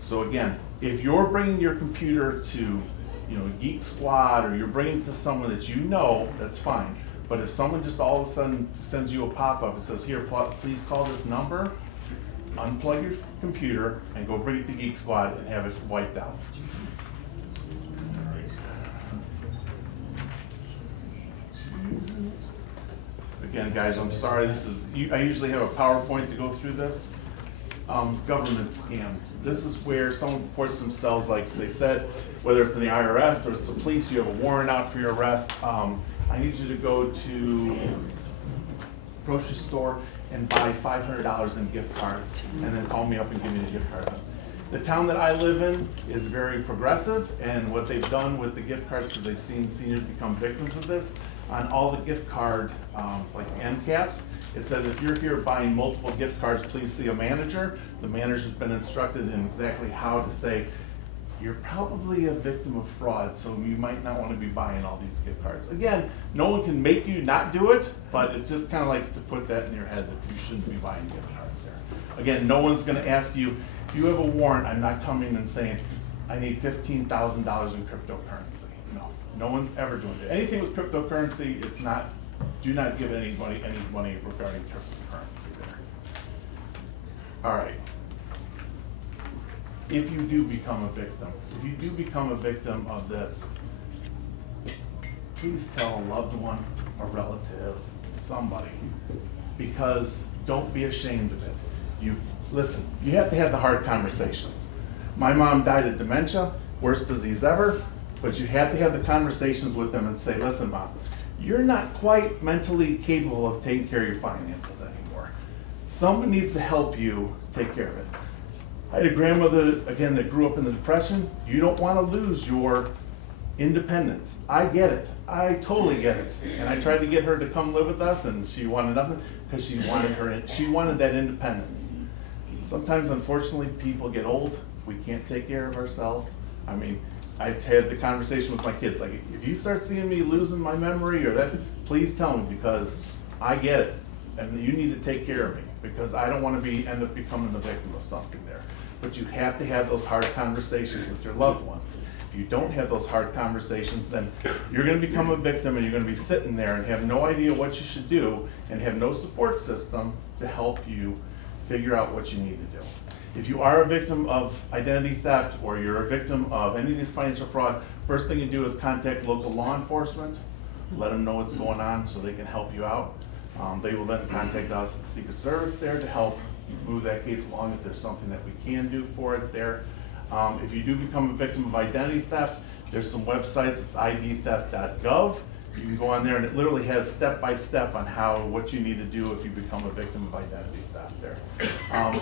So again, if you're bringing your computer to, Geek Squad, or you're bringing it to someone that you know, that's fine. But if someone just all of a sudden sends you a pop-up and says, here, please call this number, unplug your computer and go bring it to Geek Squad and have it wiped out. Again, guys, I'm sorry, I usually have a PowerPoint to go through this. Government scam. This is where someone reports themselves, like they said, whether it's in the IRS or it's the police, you have a warrant out for your arrest. I need you to go to grocery store and buy $500 in gift cards, and then call me up and give me the gift card. The town that I live in is very progressive, and what they've done with the gift cards, because they've seen seniors become victims of this, on all the gift card, like end caps, it says if you're here buying multiple gift cards, please see a manager. The manager's been instructed in exactly how to say, you're probably a victim of fraud, so you might not want to be buying all these gift cards. Again, no one can make you not do it, but it's just kind of like to put that in your head that you shouldn't be buying gift cards there. Again, no one's going to ask you, if you have a warrant, I'm not coming and saying, I need $15,000 in cryptocurrency. No, no one's ever doing that. Anything with cryptocurrency, it's not, do not give anybody any money regarding cryptocurrency there. All right. If you do become a victim of this, please tell a loved one, a relative, somebody, because don't be ashamed of it. Listen, you have to have the hard conversations. My mom died of dementia, worst disease ever, but you have to have the conversations with them and say, listen, Mom, you're not quite mentally capable of taking care of your finances anymore. Someone needs to help you take care of it. I had a grandmother, again, that grew up in the Depression. You don't want to lose your independence. I get it. I totally get it. And I tried to get her to come live with us, and she wanted nothing because she wanted that independence. Sometimes, unfortunately, people get old. We can't take care of ourselves. I mean, I've had the conversation with my kids, like, if you start seeing me losing my memory or that, please tell me, because I get it. And you need to take care of me, because I don't want to end up becoming the victim of something there. But you have to have those hard conversations with your loved ones. If you don't have those hard conversations, then you're going to become a victim, and you're going to be sitting there and have no idea what you should do, and have no support system to help you figure out what you need to do. If you are a victim of identity theft, or you're a victim of any of these financial fraud, first thing you do is contact local law enforcement, let them know what's going on so they can help you out. They will then contact us, the Secret Service, there to help move that case along if there's something that we can do for it there. If you do become a victim of identity theft, there's some websites, it's idtheft.gov. You can go on there, and it literally has step-by-step on what you need to do if you become a victim of identity theft there.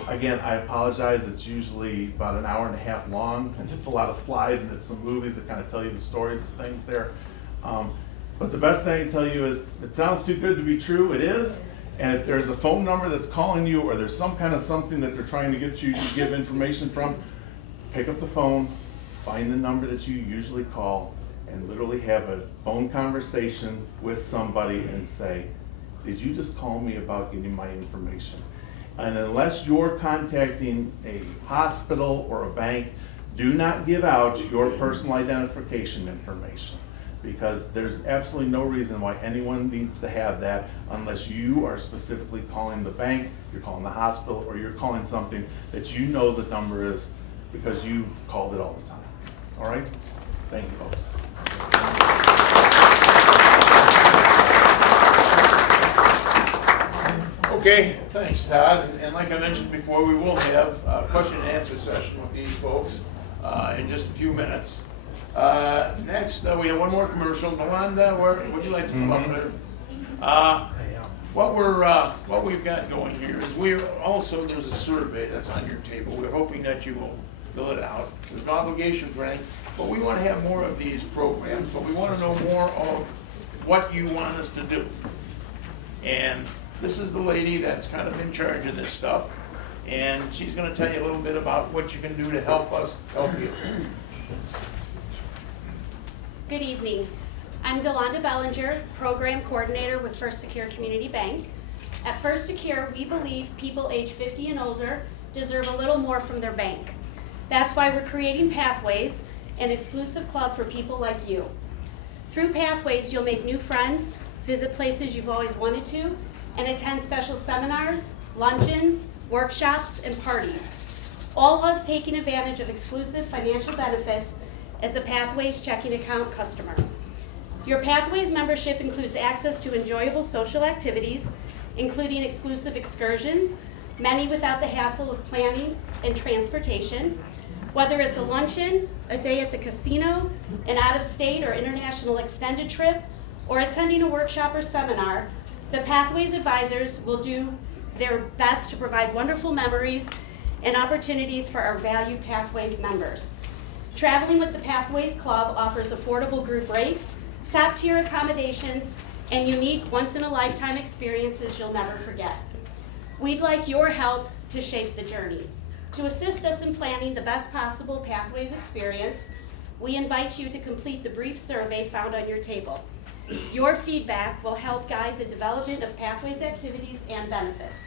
Again, I apologize, it's usually about an hour and a half long, and it's a lot of slides, and it's some movies that kind of tell you the stories of things there. But the best thing I can tell you is, it sounds too good to be true, it is. And if there's a phone number that's calling you, or there's some kind of something that they're trying to get you to give information from, pick up the phone, find the number that you usually call, and literally have a phone conversation with somebody and say, did you just call me about getting my information? And unless you're contacting a hospital or a bank, do not give out your personal identification information, because there's absolutely no reason why anyone needs to have that unless you are specifically calling the bank, you're calling the hospital, or you're calling something that you know the number is because you've called it all the time. All right? Thank you, folks. Okay, thanks, Todd. And like I mentioned before, we will have a question and answer session with these folks in just a few minutes. Next, we have one more commercial. Melinda, would you like to come up there? What we've got going here is there's a survey that's on your table. We're hoping that you will fill it out. There's no obligation for anything, but we want to have more of these programs, but we want to know more of what you want us to do. And this is the lady that's kind of in charge of this stuff, and she's going to tell you a little bit about what you can do to help us help you. Good evening. I'm Delonda Bellinger, Program Coordinator with First Secure Community Bank. At First Secure, we believe people age 50 and older deserve a little more from their bank. That's why we're creating Pathways, an exclusive club for people like you. Through Pathways, you'll make new friends, visit places you've always wanted to, and attend special seminars, luncheons, workshops, and parties, all while taking advantage of exclusive financial benefits as a Pathways checking account customer. Your Pathways membership includes access to enjoyable social activities, including exclusive excursions, many without the hassle of planning and transportation. Whether it's a luncheon, a day at the casino, an out-of-state or international extended trip, or attending a workshop or seminar, the Pathways advisors will do their best to provide wonderful memories and opportunities for our valued Pathways members. Traveling with the Pathways Club offers affordable group rates, top-tier accommodations, and unique once-in-a-lifetime experiences you'll never forget. We'd like your help to shape the journey. To assist us in planning the best possible Pathways experience, we invite you to complete the brief survey found on your table. Your feedback will help guide the development of Pathways activities and benefits.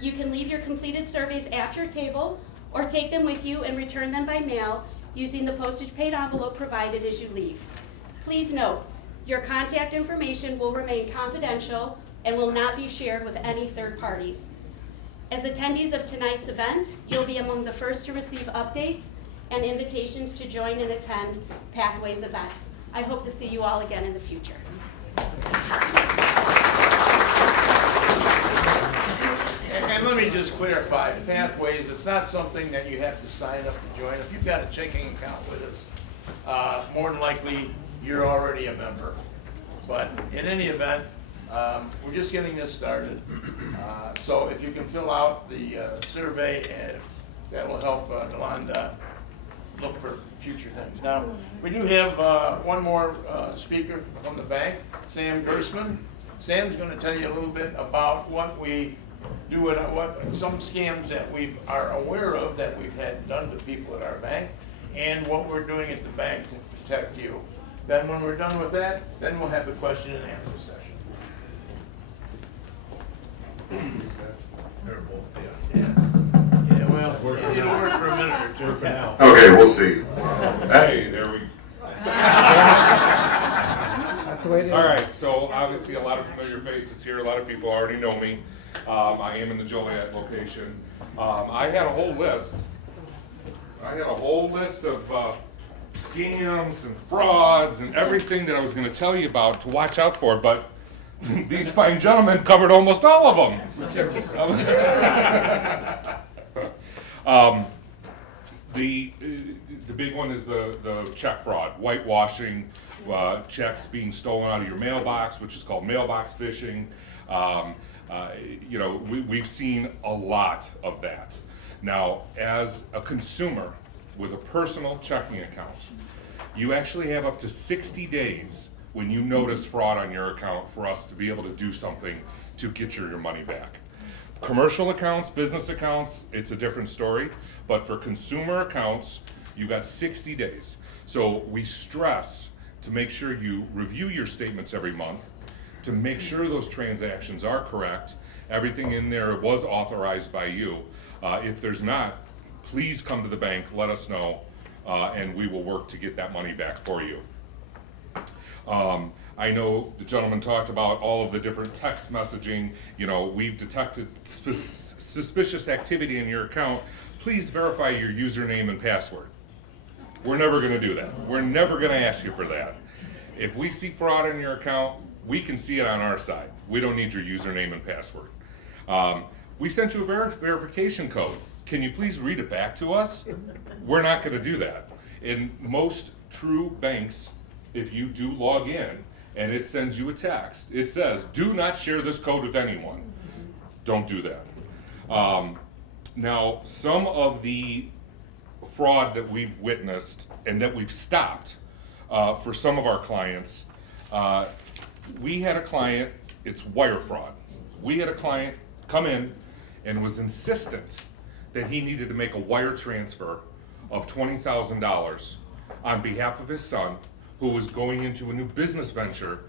You can leave your completed surveys at your table or take them with you and return them by mail using the postage paid envelope provided as you leave. Please note, your contact information will remain confidential and will not be shared with any third parties. As attendees of tonight's event, you'll be among the first to receive updates and invitations to join and attend Pathways events. I hope to see you all again in the future. And let me just clarify, Pathways, it's not something that you have to sign up to join. If you've got a checking account with us, more than likely, you're already a member. But in any event, we're just getting this started. So if you can fill out the survey, that will help Delonda look for future things. Now, we do have one more speaker from the bank, Sam Gersman. Sam's going to tell you a little bit about what we do and what some scams that we are aware of that we've had done to people at our bank, and what we're doing at the bank to protect you. Then when we're done with that, then we'll have the question and answer session. Yeah, well, it'll work for a minute or two. Okay, we'll see. Hey, there we That's the way it is. All right, so obviously a lot of familiar faces here. A lot of people already know me. I am in the Joliet location. I had a whole list. Of scams and frauds and everything that I was going to tell you about to watch out for, but these fine gentlemen covered almost all of them. The big one is the check fraud, whitewashing, checks being stolen out of your mailbox, which is called mailbox phishing. We've seen a lot of that. Now, as a consumer with a personal checking account, you actually have up to 60 days when you notice fraud on your account for us to be able to do something to get your money back. Commercial accounts, business accounts, it's a different story, but for consumer accounts, you got 60 days. So we stress to make sure you review your statements every month, to make sure those transactions are correct, everything in there was authorized by you. If there's not, please come to the bank, let us know, and we will work to get that money back for you. I know the gentleman talked about all of the different text messaging. We've detected suspicious activity in your account. Please verify your username and password. We're never going to do that. We're never going to ask you for that. If we see fraud in your account, we can see it on our side. We don't need your username and password. We sent you a verification code. Can you please read it back to us? We're not going to do that. In most true banks, if you do log in and it sends you a text, it says, do not share this code with anyone. Don't do that. Now, some of the fraud that we've witnessed and that we've stopped for some of our clients, we had a client, it's wire fraud. We had a client come in and was insistent that he needed to make a wire transfer of $20,000 on behalf of his son, who was going into a new business venture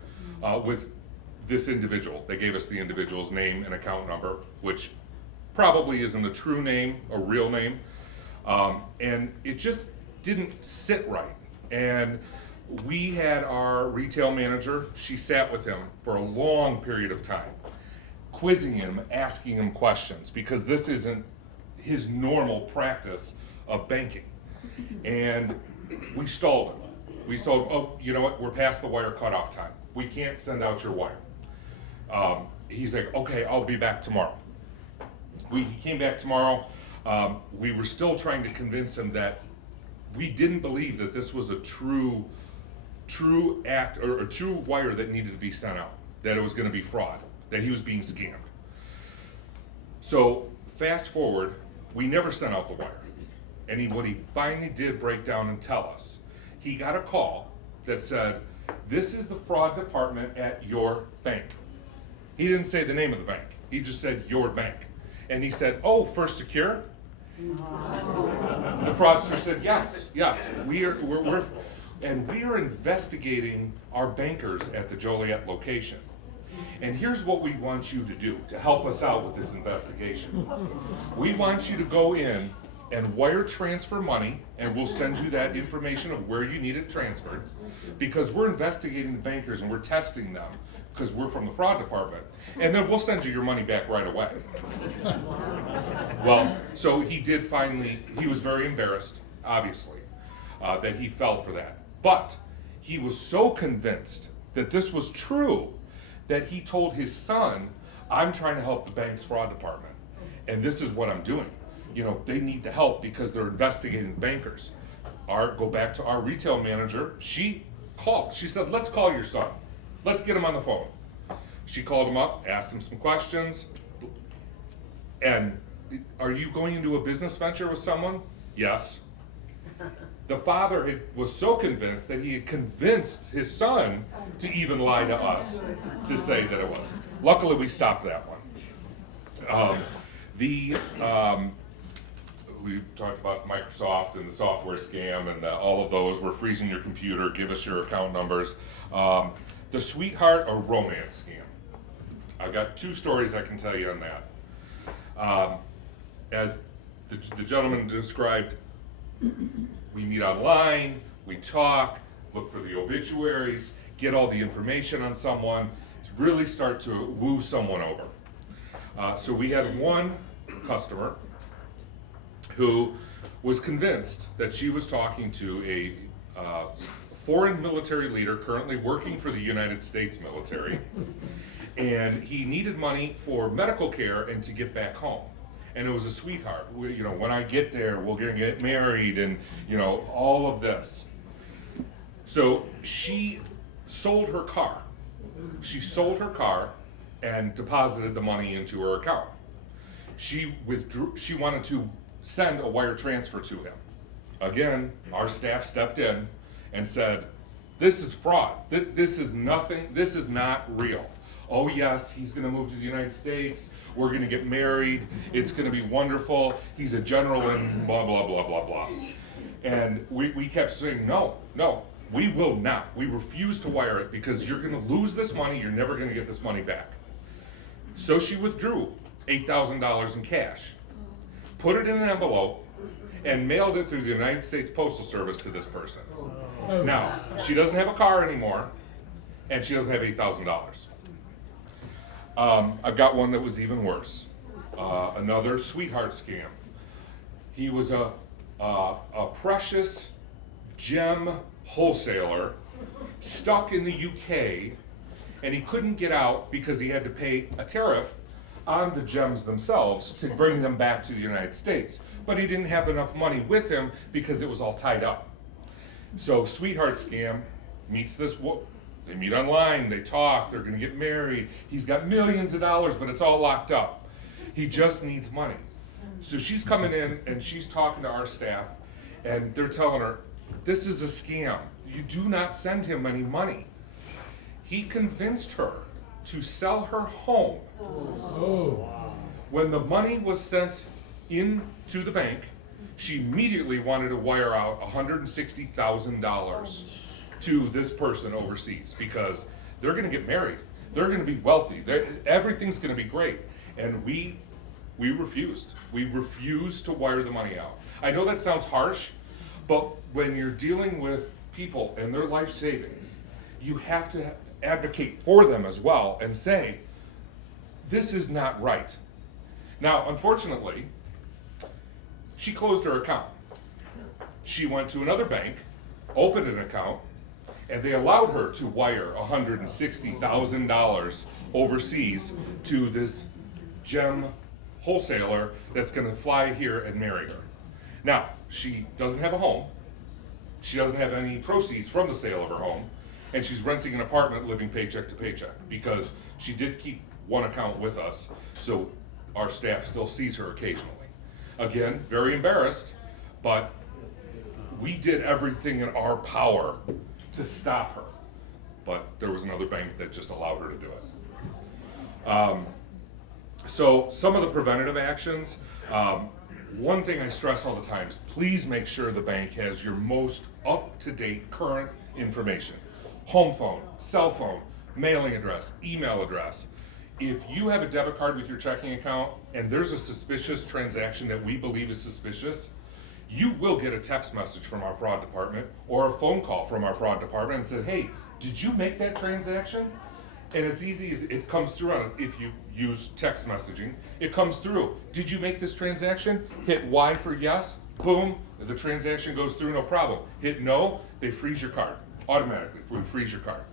with this individual. They gave us the individual's name and account number, which probably isn't a true name, a real name. And it just didn't sit right. And we had our retail manager, she sat with him for a long period of time, quizzing him, asking him questions, because this isn't his normal practice of banking. And we stalled him. We told him, oh, you know what, we're past the wire cutoff time. We can't send out your wire. He's like, okay, I'll be back tomorrow. He came back tomorrow. We were still trying to convince him that we didn't believe that this was a true act or a true wire that needed to be sent out, that it was going to be fraud, that he was being scammed. So fast forward, we never sent out the wire. And what he finally did break down and tell us, he got a call that said, this is the fraud department at your bank. He didn't say the name of the bank. He just said your bank. And he said, oh, First Secure? The fraudster said, yes, we're investigating our bankers at the Joliet location. And here's what we want you to do to help us out with this investigation. We want you to go in and wire transfer money, and we'll send you that information of where you need it transferred, because we're investigating the bankers and we're testing them, because we're from the fraud department, and then we'll send you your money back right away. Well, so he did finally, he was very embarrassed, obviously, that he fell for that. But he was so convinced that this was true that he told his son, I'm trying to help the bank's fraud department, and this is what I'm doing. You know, they need the help because they're investigating the bankers. Go back to our retail manager, she called. She said, let's call your son. Let's get him on the phone. She called him up, asked him some questions. And are you going into a business venture with someone? Yes. The father was so convinced that he had convinced his son to even lie to us to say that it was. Luckily, we stopped that one. We talked about Microsoft and the software scam and all of those. We're freezing your computer, give us your account numbers. The sweetheart or romance scam. I've got 2 stories I can tell you on that. As the gentleman described, we meet online, we talk, look for the obituaries, get all the information on someone, really start to woo someone over. So we had one customer who was convinced that she was talking to a foreign military leader currently working for the United States military, and he needed money for medical care and to get back home. And it was a sweetheart. You know, when I get there, we're gonna get married, and you know, all of this. So she sold her car. She sold her car and deposited the money into her account. She wanted to send a wire transfer to him. Again, our staff stepped in and said, this is fraud. This is nothing, this is not real. Oh yes, he's gonna move to the United States, we're gonna get married, it's gonna be wonderful, he's a general and blah, blah, blah, blah, blah. And we kept saying, no, we will not. We refuse to wire it because you're gonna lose this money, you're never gonna get this money back. So she withdrew $8,000 in cash, put it in an envelope, and mailed it through the United States Postal Service to this person. Now, she doesn't have a car anymore, and she doesn't have $8,000. I've got one that was even worse. Another sweetheart scam. He was a precious gem wholesaler stuck in the UK, and he couldn't get out because he had to pay a tariff on the gems themselves to bring them back to the United States. But he didn't have enough money with him because it was all tied up. So sweetheart scam meets this, they meet online, they talk, they're gonna get married. He's got millions of dollars, but it's all locked up. He just needs money. So she's coming in and she's talking to our staff, and they're telling her, this is a scam. You do not send him any money. He convinced her to sell her home. When the money was sent into the bank, she immediately wanted to wire out $160,000 to this person overseas because they're gonna get married. They're gonna be wealthy. Everything's gonna be great. And we refused. We refused to wire the money out. I know that sounds harsh, but when you're dealing with people and their life savings, you have to advocate for them as well and say, this is not right. Now, unfortunately, she closed her account. She went to another bank, opened an account, and they allowed her to wire $160,000 overseas to this gem wholesaler that's gonna fly here and marry her. Now, she doesn't have a home. She doesn't have any proceeds from the sale of her home, and she's renting an apartment living paycheck to paycheck because she did keep one account with us, so our staff still sees her occasionally. Again, very embarrassed, but we did everything in our power to stop her. but there was another bank that just allowed her to do it. So some of the preventative actions, one thing I stress all the time is please make sure the bank has your most up-to-date current information. Home phone, cell phone, mailing address, email address. If you have a debit card with your checking account and there's a suspicious transaction that we believe is suspicious, you will get a text message from our fraud department or a phone call from our fraud department and say, hey, did you make that transaction? And it's easy as it comes through on it. If you use text messaging, it comes through. Did you make this transaction? Hit Y for yes, boom, the transaction goes through, no problem. Hit no, they freeze your card automatically. We freeze your card.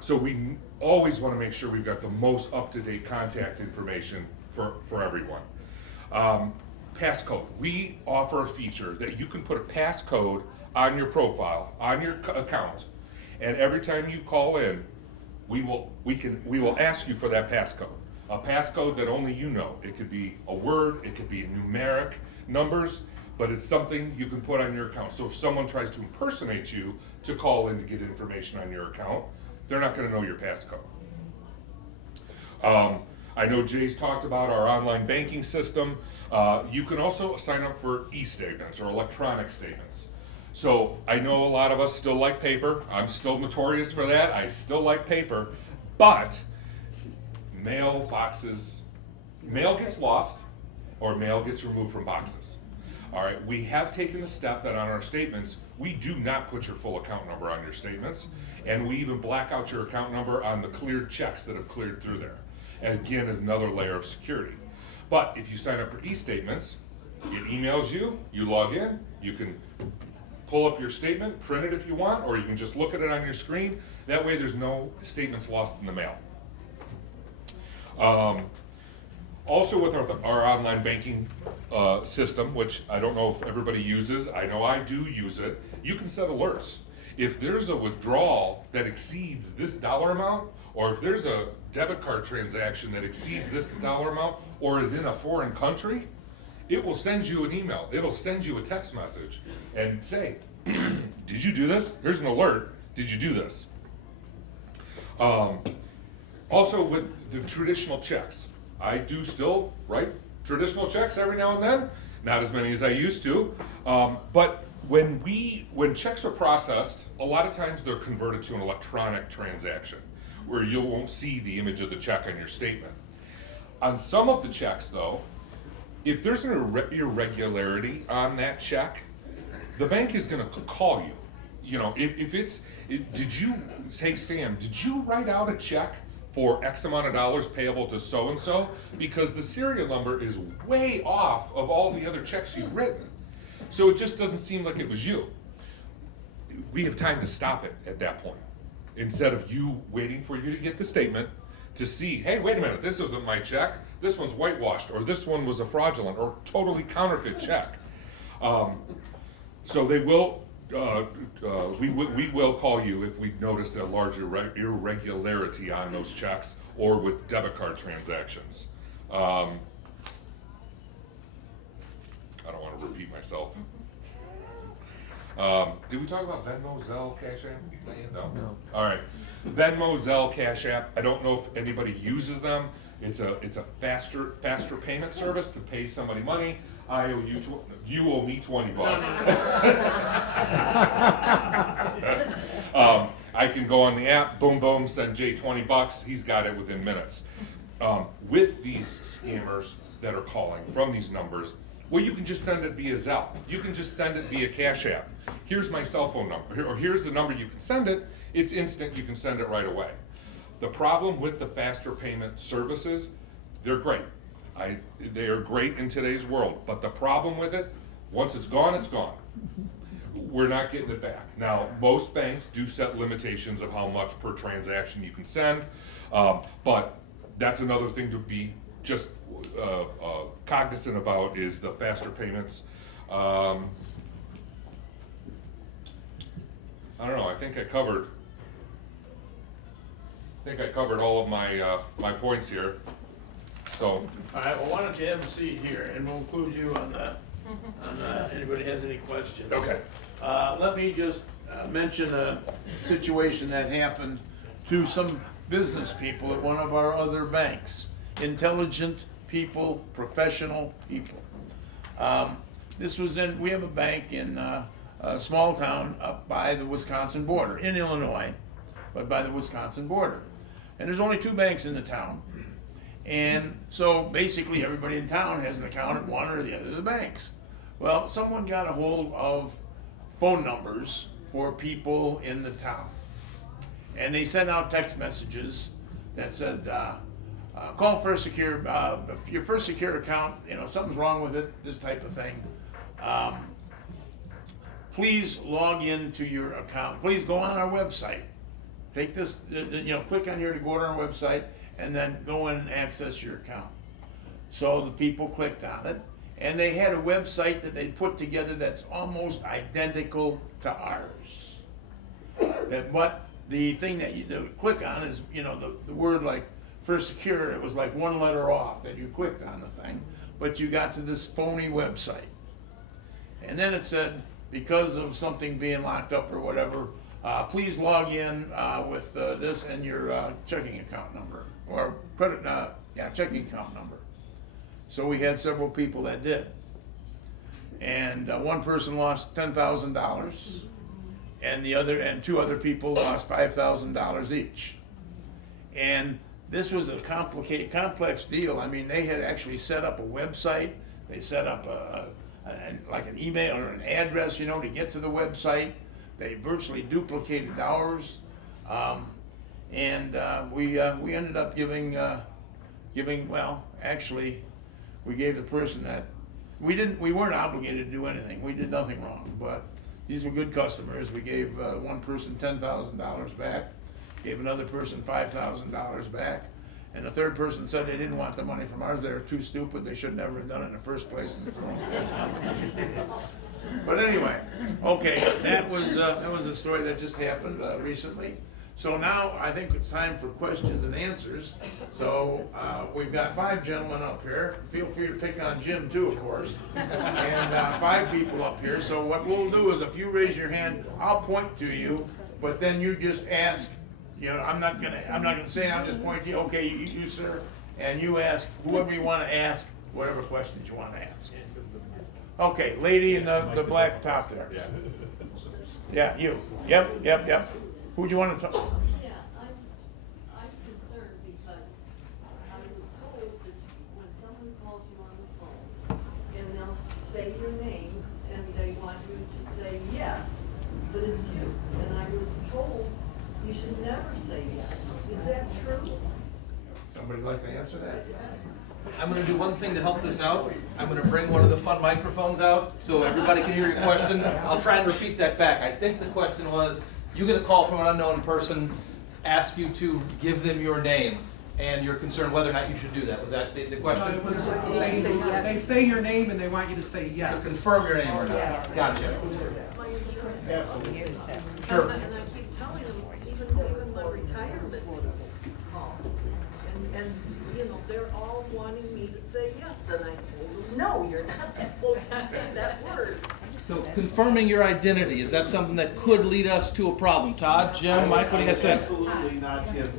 So we always want to make sure we've got the most up-to-date contact information for everyone. Passcode. We offer a feature that you can put a passcode on your profile, on your account, and every time you call in, we will ask you for that passcode. A passcode that only you know. It could be a word, it could be numeric numbers, but it's something you can put on your account. So if someone tries to impersonate you to call in to get information on your account, they're not gonna know your passcode. I know Jay's talked about our online banking system. You can also sign up for e-statements or electronic statements. So I know a lot of us still like paper. I'm still notorious for that. I still like paper, but mail gets lost or mail gets removed from boxes. All right, we have taken the step that on our statements, we do not put your full account number on your statements, and we even black out your account number on the cleared checks that have cleared through there. And again, is another layer of security. But if you sign up for e-statements, it emails you, you log in, you can pull up your statement, print it if you want, or you can just look at it on your screen. That way there's no statements lost in the mail. Also with our online banking system, which I don't know if everybody uses, I know I do use it, you can set alerts. If there's a withdrawal that exceeds this dollar amount, or if there's a debit card transaction that exceeds this dollar amount, or is in a foreign country, it will send you an email. It'll send you a text message and say, did you do this? Here's an alert. Did you do this? Also with the traditional checks, I do still write traditional checks every now and then, not as many as I used to, but when checks are processed, a lot of times they're converted to an electronic transaction where you won't see the image of the check on your statement. On some of the checks though, if there's an irregularity on that check, the bank is gonna call you. You know, did you, hey Sam, did you write out a check for X amount of dollars payable to so-and-so? Because the serial number is way off of all the other checks you've written. So it just doesn't seem like it was you. We have time to stop it at that point. Instead of you waiting for you to get the statement to see, hey, wait a minute, this isn't my check, this one's whitewashed, or this one was a fraudulent or totally counterfeit check. So they will, we will call you if we notice a larger irregularity on those checks or with debit card transactions. I don't want to repeat myself. Did we talk about Venmo, Zelle, Cash App? No. All right. Venmo, Zelle, Cash App. I don't know if anybody uses them. It's a faster payment service to pay somebody money. I owe you owe me $20. I can go on the app, boom, boom, send Jay $20. He's got it within minutes. With these scammers that are calling from these numbers, well, you can just send it via Zelle. You can just send it via Cash App. Here's my cell phone number, or here's the number you can send it. It's instant, you can send it right away. The problem with the faster payment services, they're great. They are great in today's world, but the problem with it, once it's gone, it's gone. We're not getting it back. Now, most banks do set limitations of how much per transaction you can send, but that's another thing to be just cognizant about is the faster payments. I don't know, I think I covered all of my points here. So, All right, well, why don't you have a seat here, and we'll include you on anybody has any questions. okay. Let me just mention a situation that happened to some business people at one of our other banks. Intelligent people, professional people. This was we have a bank in a small town up by the Wisconsin border, in Illinois, but by the Wisconsin border. And there's only 2 banks in the town. And so basically everybody in town has an account at one or the other of the banks. Well, someone got a hold of phone numbers for people in the town. And they sent out text messages that said, call First Secure, if your First Secure account, something's wrong with it, this type of thing. Please log into your account. Please go on our website. Take this, click on here to go to our website and then go in and access your account. So the people clicked on it, and they had a website that they put together that's almost identical to ours. But the thing that you click on is, the word like First Secure, it was like one letter off that you clicked on the thing, but you got to this phony website. And then it said, because of something being locked up or whatever, please log in with this and your checking account number, or checking account number. So we had several people that did. And one person lost $10,000, and 2 other people lost $5,000 each. And this was a complex deal. I mean, they had actually set up a website. They set up like an email or an address, to get to the website. They virtually duplicated ours, and we ended up giving. Well, actually, we gave the person that we weren't obligated to do anything. We did nothing wrong, but these were good customers. We gave one person $10,000 back, gave another person $5,000 back, and the third person said they didn't want the money from ours. They were too stupid. They should never have done it in the first place. But anyway, okay, that was a story that just happened recently. So now I think it's time for questions and answers. So we've got 5 gentlemen up here. Feel free to pick on Jim too, of course. And 5 people up here. So what we'll do is, if you raise your hand, I'll point to you, but then you just ask. I'm not gonna say. I'll just point to you. Okay, you sir, and you ask whoever you want to ask, whatever questions you want to ask. Okay, lady in the black top there. Yeah, you. Yep. Who'd you want to talk? Yeah, I'm concerned because I was told that when someone calls you on the phone and they'll say your name and they want you to say yes, that it's you. And I was told you should never say yes. Is that true? Somebody like to answer that? I'm gonna do one thing to help this out. I'm gonna bring one of the fun microphones out so everybody can hear your question. I'll try and repeat that back. I think the question was, you get a call from an unknown person, ask you to give them your name, and you're concerned whether or not you should do that. Was that the question? They say your name and they want you to say yes. To confirm your name or not. Yes. Gotcha. My insurance. Absolutely. Sure. And I keep telling them, even my retirement call. And they're all wanting me to say yes, and I told them, no, you're not supposed to say that word. So confirming your identity, is that something that could lead us to a problem? Todd, Jim, Mike, what do you guys think? Absolutely not give,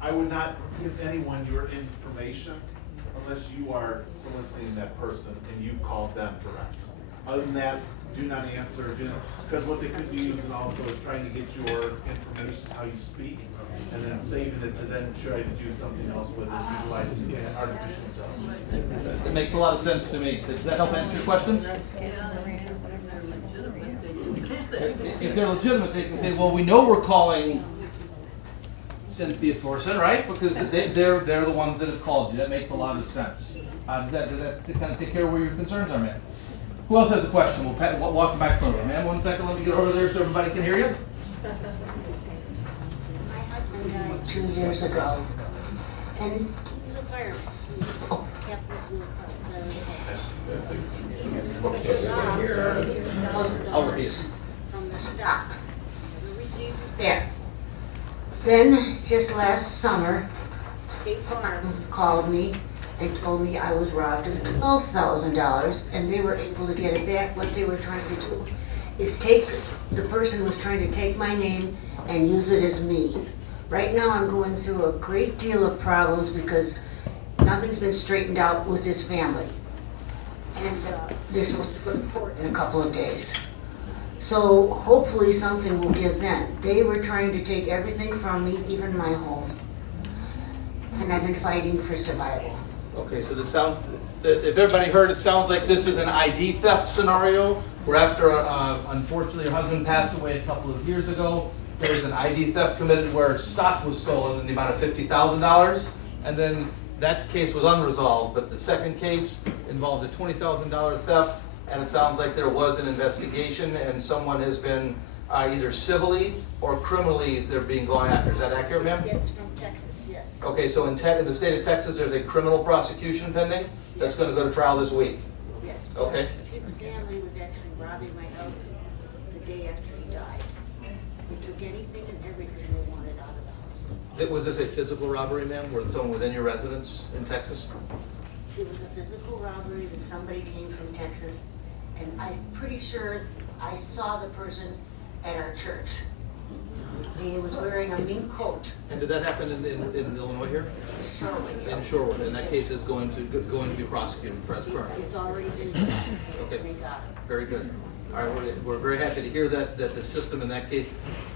I would not give anyone your information unless you are soliciting that person and you called them direct. Other than that, do not answer, because what they could be using also is trying to get your information, how you speak, and then saving it to then try to do something else with it, utilizing artificial intelligence. It makes a lot of sense to me. Does that help answer your question? If they're legitimate, they can say, well, we know we're calling Cynthia Thorson, right? Because they're the ones that have called you. That makes a lot of sense. Does that kind of take care of where your concerns are, man? Who else has a question? We'll walk back from it. Man, 1 second, let me get over there so everybody can hear you. My husband died 2 years ago, and he was a fireman. From the stock. There. Then, just last summer, State Farm called me and told me I was robbed of $12,000, and they were able to get it back. What they were trying to do is the person was trying to take my name and use it as me. Right now, I'm going through a great deal of problems because nothing's been straightened out with his family. And they're supposed to go to court in a couple of days. So hopefully something will give then. They were trying to take everything from me, even my home. And I've been fighting for survival. Okay, so if everybody heard, it sounds like this is an ID theft scenario, where after, unfortunately, her husband passed away a couple of years ago, there was an ID theft committed where stock was stolen in the amount of $50,000, and then that case was unresolved, but the second case involved a $20,000 theft, and it sounds like there was an investigation, and someone has been either civilly or criminally, they're being gone after. Is that accurate, ma'am? It's from Texas, yes. Okay, so in the state of Texas, there's a criminal prosecution pending that's going to go to trial this week. Yes. Okay. His family was actually robbing my house the day after he died. They took anything and everything they wanted out of the house. Was this a physical robbery, ma'am, where someone was in your residence in Texas? It was a physical robbery that somebody came from Texas, and I'm pretty sure I saw the person at our church. He was wearing a mink coat. And did that happen in Illinois here? Shorewood. In Shorewood, and that case is going to be prosecuted, press currently. It's already been done. Okay. They got it. Very good. All right, we're very happy to hear that the system in that case,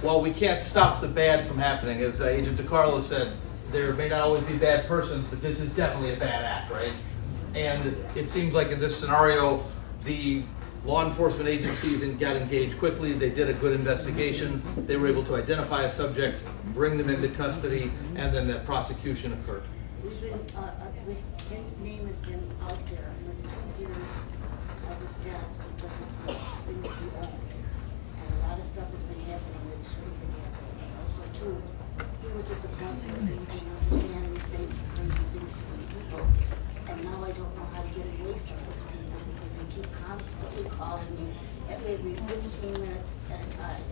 while we can't stop the bad from happening, as Agent DiCarlo said, there may not always be bad persons, but this is definitely a bad act, right? And it seems like in this scenario, the law enforcement agencies got engaged quickly. They did a good investigation. They were able to identify a subject, bring them into custody, and then that prosecution occurred. We've been, his name has been out there for 2 years of his death because of things he owned. And a lot of stuff has been happening that shouldn't have been happening. Also, too, he was at the point where he didn't understand and say crazy things to these people. And now I don't know how to get away from those people because they keep constantly calling me every 15 minutes at a time.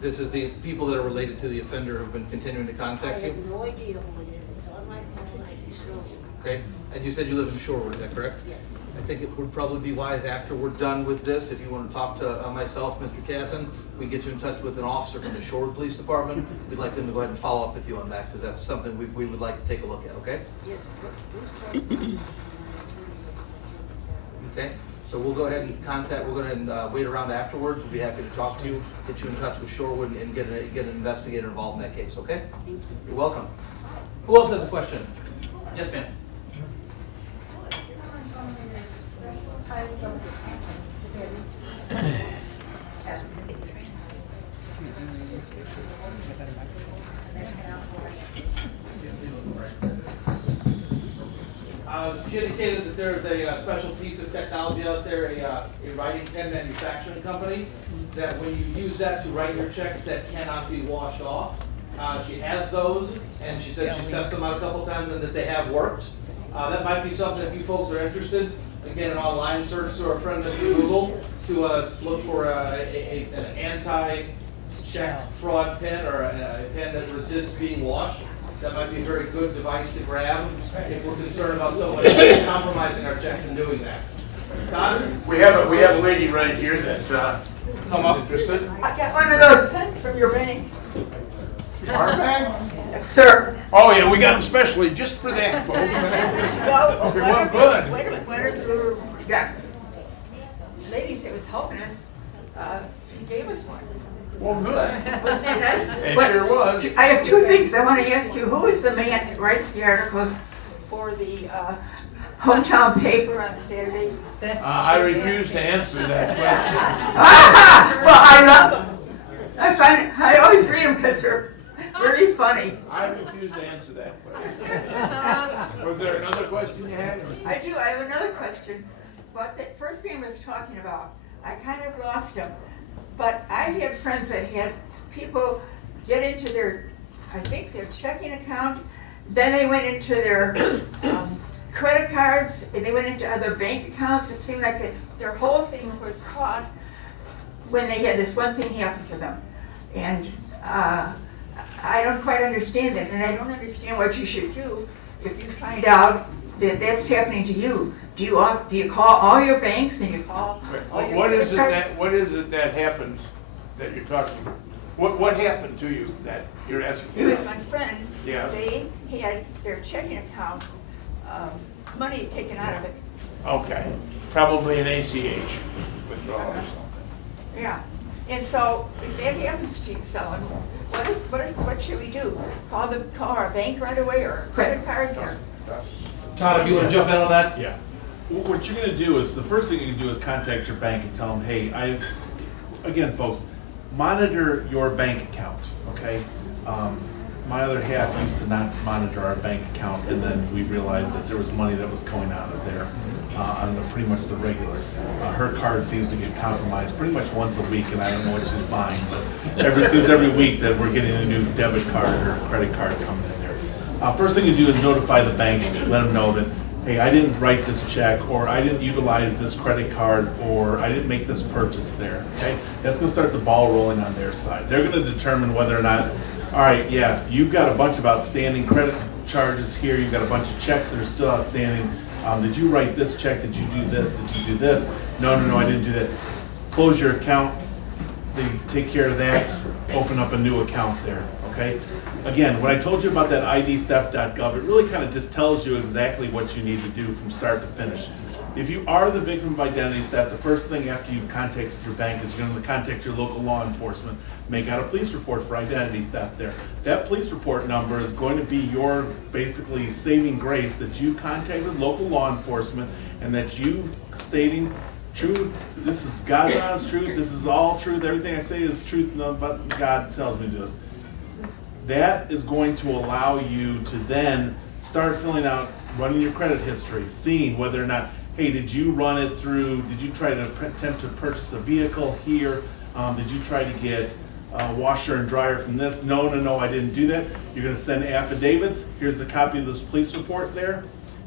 This is the people that are related to the offender who've been continuing to I contact you? have no idea who it is. It's on my phone. I can show you. Okay, and you said you live in Shorewood, is that correct? Yes. I think it would probably be wise after we're done with this, if you want to talk to myself, Mr. Casson, we can get you in touch with an officer from the Shorewood Police Department. We'd like them to go ahead and follow up with you on that, because that's something we would like to take a look at, okay? Yes, Bruce Johnson. Okay, so we'll go ahead and we'll go ahead and wait around afterwards. We'll be happy to talk to you, get you in touch with Shorewood and get an investigator involved in that case, okay? Thank you. You're welcome. Who else has a question? Yes, ma'am. She indicated that there's a special piece of technology out there, a writing pen manufacturing company, that when you use that to write your checks, that cannot be washed off. She has those, and she said she's tested them out a couple times and that they have worked. That might be something if you folks are interested. Again, an online search through our friend Mr. Google to look for an anti-check fraud pen or a pen that resists being washed. That might be a very good device to grab if we're concerned about someone compromising our checks and doing that. Todd? We have a lady right here that's Come up. interested. I got one of those pens from your bank. Our bag? Yes, sir. Oh, yeah, we got them specially just for that, folks. Well, They weren't good. Wait a minute, yeah. Ladies that was helping us, she gave us one. Well, good. Wasn't that nice? It But sure was. I have two things I want to ask you. Who is the man that writes the articles for the hometown paper on Saturday? I refuse to answer that question. Well, I love them. I always read them because they're really funny. I refuse to answer that question. Was there another question you had? I do. I have another question. What that first man was talking about, I kind of lost him. But I had friends that had people get into their, I think their checking account, then they went into their credit cards, and they went into other bank accounts. It seemed like their whole thing was caught when they had this one thing happen to them. And I don't quite understand it, and I don't understand what you should do if you find out that that's happening to you. do you call all your banks and you call all your What is it credit cards? what is it that happens that you're talking about? What happened to you that you're asking? It was my friend. Yes. They had their checking account, money taken out of it. Okay, probably an ACH withdrawal or something. Yeah, and so if that happens to you, someone, what should we do? Call our bank right away or credit cards or? Todd, if you wanna jump in on that? Yeah. What you're gonna do is, the first thing you can do is contact your bank and tell them, hey, again, folks, monitor your bank account, okay? My other half used to not monitor our bank account, and then we realized that there was money that was going out of there on pretty much the regular. Her card seems to get compromised pretty much once a week, and I don't know what she's buying, but it seems every week that we're getting a new debit card or credit card coming in there. First thing you do is notify the bank, let them know that, hey, I didn't write this check, or I didn't utilize this credit card, or I didn't make this purchase there, okay? That's gonna start the ball rolling on their side. They're gonna determine whether or not, all right, yeah, you've got a bunch of outstanding credit charges here, you've got a bunch of checks that are still outstanding. Did you write this check? Did you do this? Did you do this? No, I didn't do that. Close your account, they take care of that, open up a new account there, okay? Again, when I told you about that idtheft.gov, it really kind of just tells you exactly what you need to do from start to finish. If you are the victim of identity theft, the first thing after you've contacted your bank is you're going to contact your local law enforcement, make out a police report for identity theft there. That police report number is going to be your basically saving grace that you contacted local law enforcement and that you stating truth, this is God's honest truth, this is all truth, everything I say is truth, but God tells me this. That is going to allow you to then start filling out, running your credit history, seeing whether or not, hey, did you run it through, did you try to attempt to purchase a vehicle here? Did you try to get a washer and dryer from this? No, I didn't do that. You're gonna send affidavits. Here's a copy of this police report there.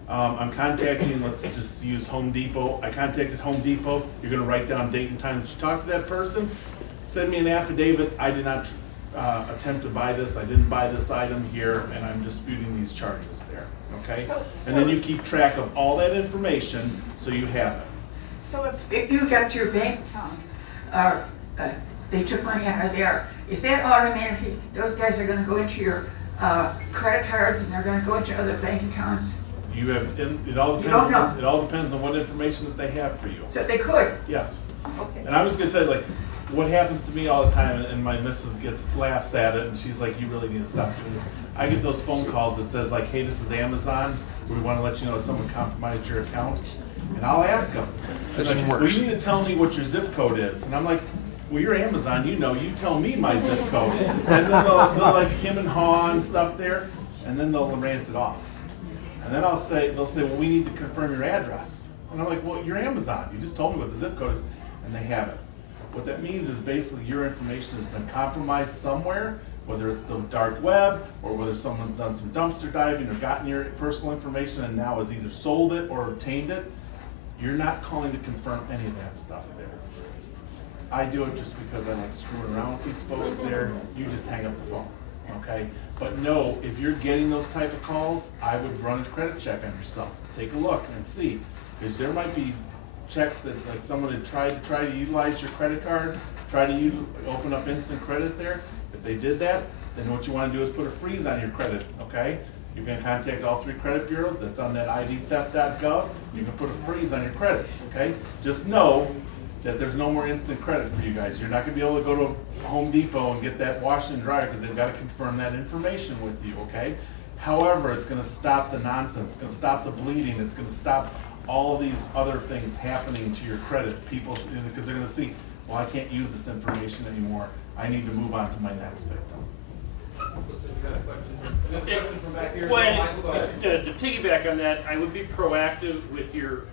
I'm contacting, let's just use Home Depot. I contacted Home Depot. You're gonna write down date and time that you talked to that person. Send me an affidavit. I did not attempt to buy this. I didn't buy this item here, and I'm disputing these charges there, okay? And then you keep track of all that information so you have it. So if you got your bank account, they took money out of there, is that automatically, those guys are gonna go into your credit cards and they're gonna go into other bank accounts? You have, it all You don't know. depends, it all depends on what information that they have for you. So they could? Yes. Okay. And I'm just gonna tell you, like, what happens to me all the time, and my missus laughs at it, and she's like, you really need to stop doing this. I get those phone calls that says like, hey, this is Amazon, we wanna let you know that someone compromised your account, and I'll ask them. This Like, works. well, you need to tell me what your zip code is, and I'm like, well, you're Amazon, you know, you tell me my zip code. And then they'll like him and haw and stuff there, and then they'll rant it off. And then they'll say, well, we need to confirm your address. And I'm like, well, you're Amazon, you just told me what the zip code is, and they have it. What that means is basically your information has been compromised somewhere, whether it's the dark web, or whether someone's done some dumpster diving or gotten your personal information and now has either sold it or obtained it. You're not calling to confirm any of that stuff there. I do it just because I like screwing around with these folks there. You just hang up the phone, okay? But no, if you're getting those type of calls, I would run a credit check on yourself. Take a look and see, because there might be checks that like someone had tried to utilize your credit card, try to open up instant credit there. If they did that, then what you want to do is put a freeze on your credit, okay? You can contact all 3 credit bureaus. That's on that idtheft.gov. You can put a freeze on your credit, okay? Just know that there's no more instant credit for you guys. You're not gonna be able to go to Home Depot and get that washer and dryer because they've got to confirm that information with you, okay? However, it's gonna stop the nonsense. It's gonna stop the bleeding. It's gonna stop all these other things happening to your credit. People, because they're gonna see, well, I can't use this information anymore. I need to move on to my next victim. Well, to piggyback on that, I would be proactive with your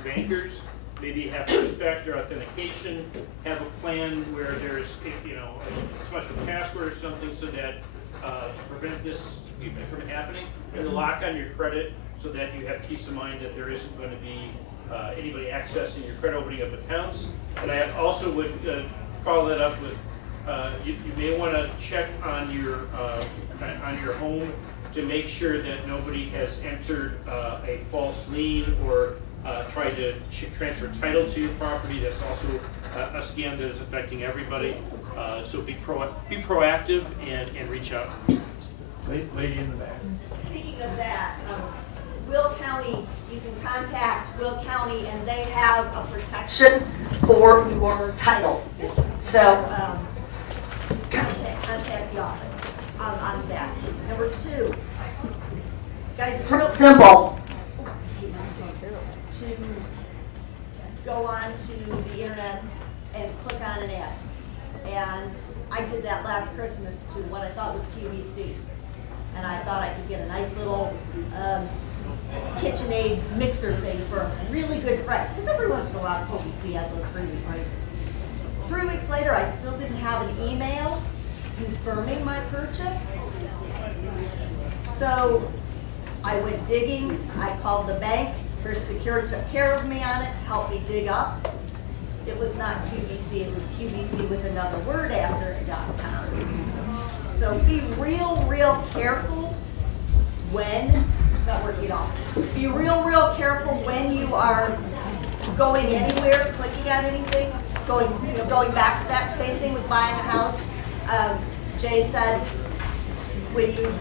bankers. Maybe have two-factor authentication, have a plan where there's, you know, a special password or something so that to prevent this from happening, and the lock on your credit so that you have peace of mind that there isn't going to be anybody accessing your credit, opening up accounts. And I also would follow that up with you may want to check on your home to make sure that nobody has entered a false lien or tried to transfer title to your property. That's also a scam that is affecting everybody. So be proactive and reach out. Lady in the back. Speaking of that, Will County, you can contact Will County and they have a protection for your title. So, contact the office on that. Number two, guys, it's real simple to go on to the internet and click on an ad. And I did that last Christmas to what I thought was QVC. And I thought I could get a nice little KitchenAid mixer thing for a really good price. Because every once in a while, QVC has those crazy prices. 3 weeks later, I still didn't have an email confirming my purchase. So I went digging. I called the bank. First Secure took care of me on it, helped me dig up. It was not QVC, it was QVC with another word after it, .com. So be real careful when, it's not working at all. Be real careful when you are going anywhere, clicking on anything, going back to that same thing with buying a house. Jay said, when you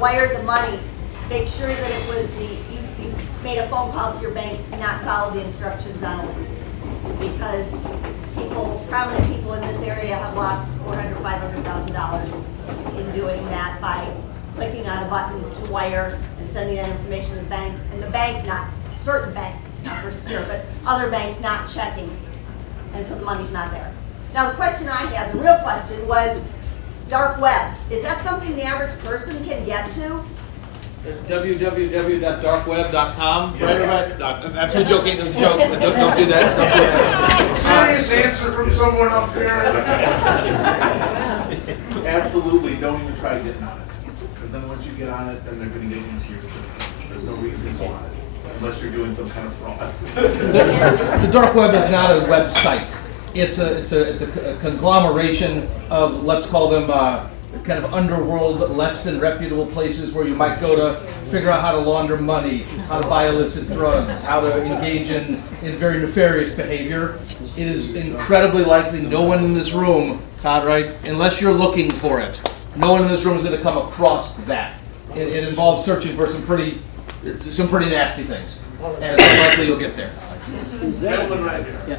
wire the money, make sure that it was you made a phone call to your bank and not followed the instructions on it. Because prominent people in this area have lost $400,000, $500,000 in doing that by clicking on a button to wire and sending that information to the bank, and the bank certain banks, not First Secure, but other banks not checking, and so the money's not there. Now the question I had, the real question was, dark web. Is that something the average person can get to? www.darkweb.com. Yes. I'm absolutely joking. It was a joke. Don't do that. Serious answer from someone up there. Absolutely, don't even try getting on it. Because then once you get on it, then they're going to get into your system. There's no reason to go on it, unless you're doing some kind of fraud. The dark web is not a website. It's a conglomeration of, let's call them, kind of underworld, less than reputable places where you might go to figure out how to launder money, how to buy illicit drugs, how to engage in very nefarious behavior. It is incredibly likely no one in this room, Todd, right, unless you're looking for it, no one in this room is going to come across that. It involves searching for some pretty nasty things, and it's unlikely you'll get there.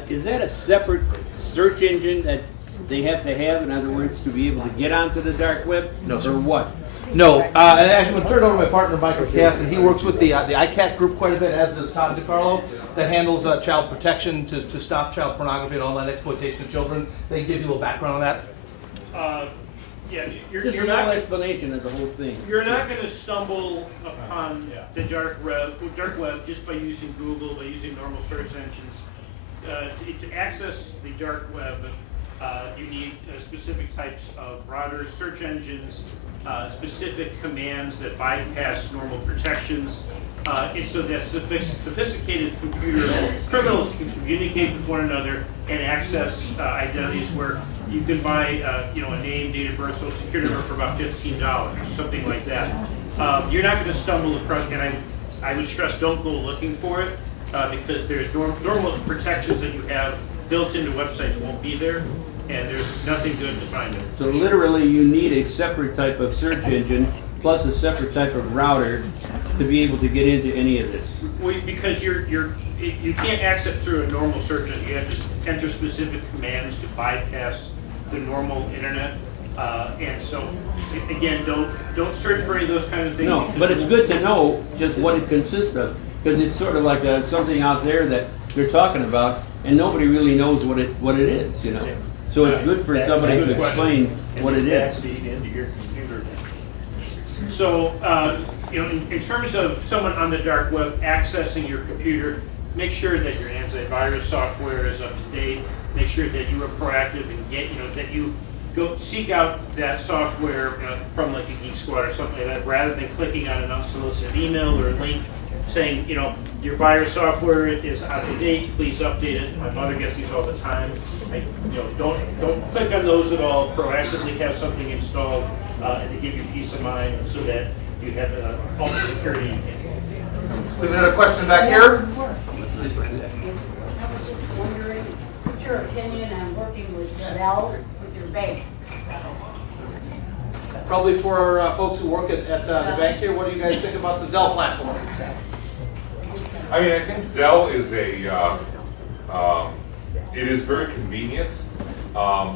Is that a separate search engine that they have to have, in other words, to be able to get onto the dark web? No, sir. Or what? No, and actually, I'm going to turn it over to my partner, Michael Cass, and he works with the ICAT group quite a bit, as does Tom DiCarlo, that handles child protection to stop child pornography and online exploitation of children. They can give you a little background on that. Yeah, Just you're a not little explanation of the whole thing. You're not going to stumble upon the dark web just by using Google, by using normal search engines. To access the dark web, you need specific types of routers, search engines, specific commands that bypass normal protections. And so that sophisticated computer criminals can communicate with one another and access identities where you can buy a name, date of birth, social security number for about $15, something like that. You're not going to stumble across, and I would stress, don't go looking for it because there's normal protections that you have built into websites won't be there, and there's nothing good to find it. So literally you need a separate type of search engine plus a separate type of router to be able to get into any of this. Because you can't access through a normal search engine. You have to enter specific commands to bypass the normal internet. And so, again, don't search for any of those kind of things. No, but it's good to know just what it consists of, because it's sort of like something out there that they're talking about, and nobody really knows what it is, you know. So it's good for somebody to explain what it is. So, in terms of someone on the dark web accessing your computer, make sure that your antivirus software is up to date. Make sure that you are proactive and that you go seek out that software from like a Geek Squad or something like that, rather than clicking on an unsolicited email or a link saying, your virus software is out of date, please update it. My mother gets these all the time. Don't click on those at all. Proactively have something installed and to give you peace of mind so that you have all the security you can. We have another question back here. Please go ahead. I was just wondering, what's your opinion on working with Zelle with your bank? Probably for our folks who work at the bank here, what do you guys think about the Zelle platform? I mean, I think Zelle is it is very convenient. I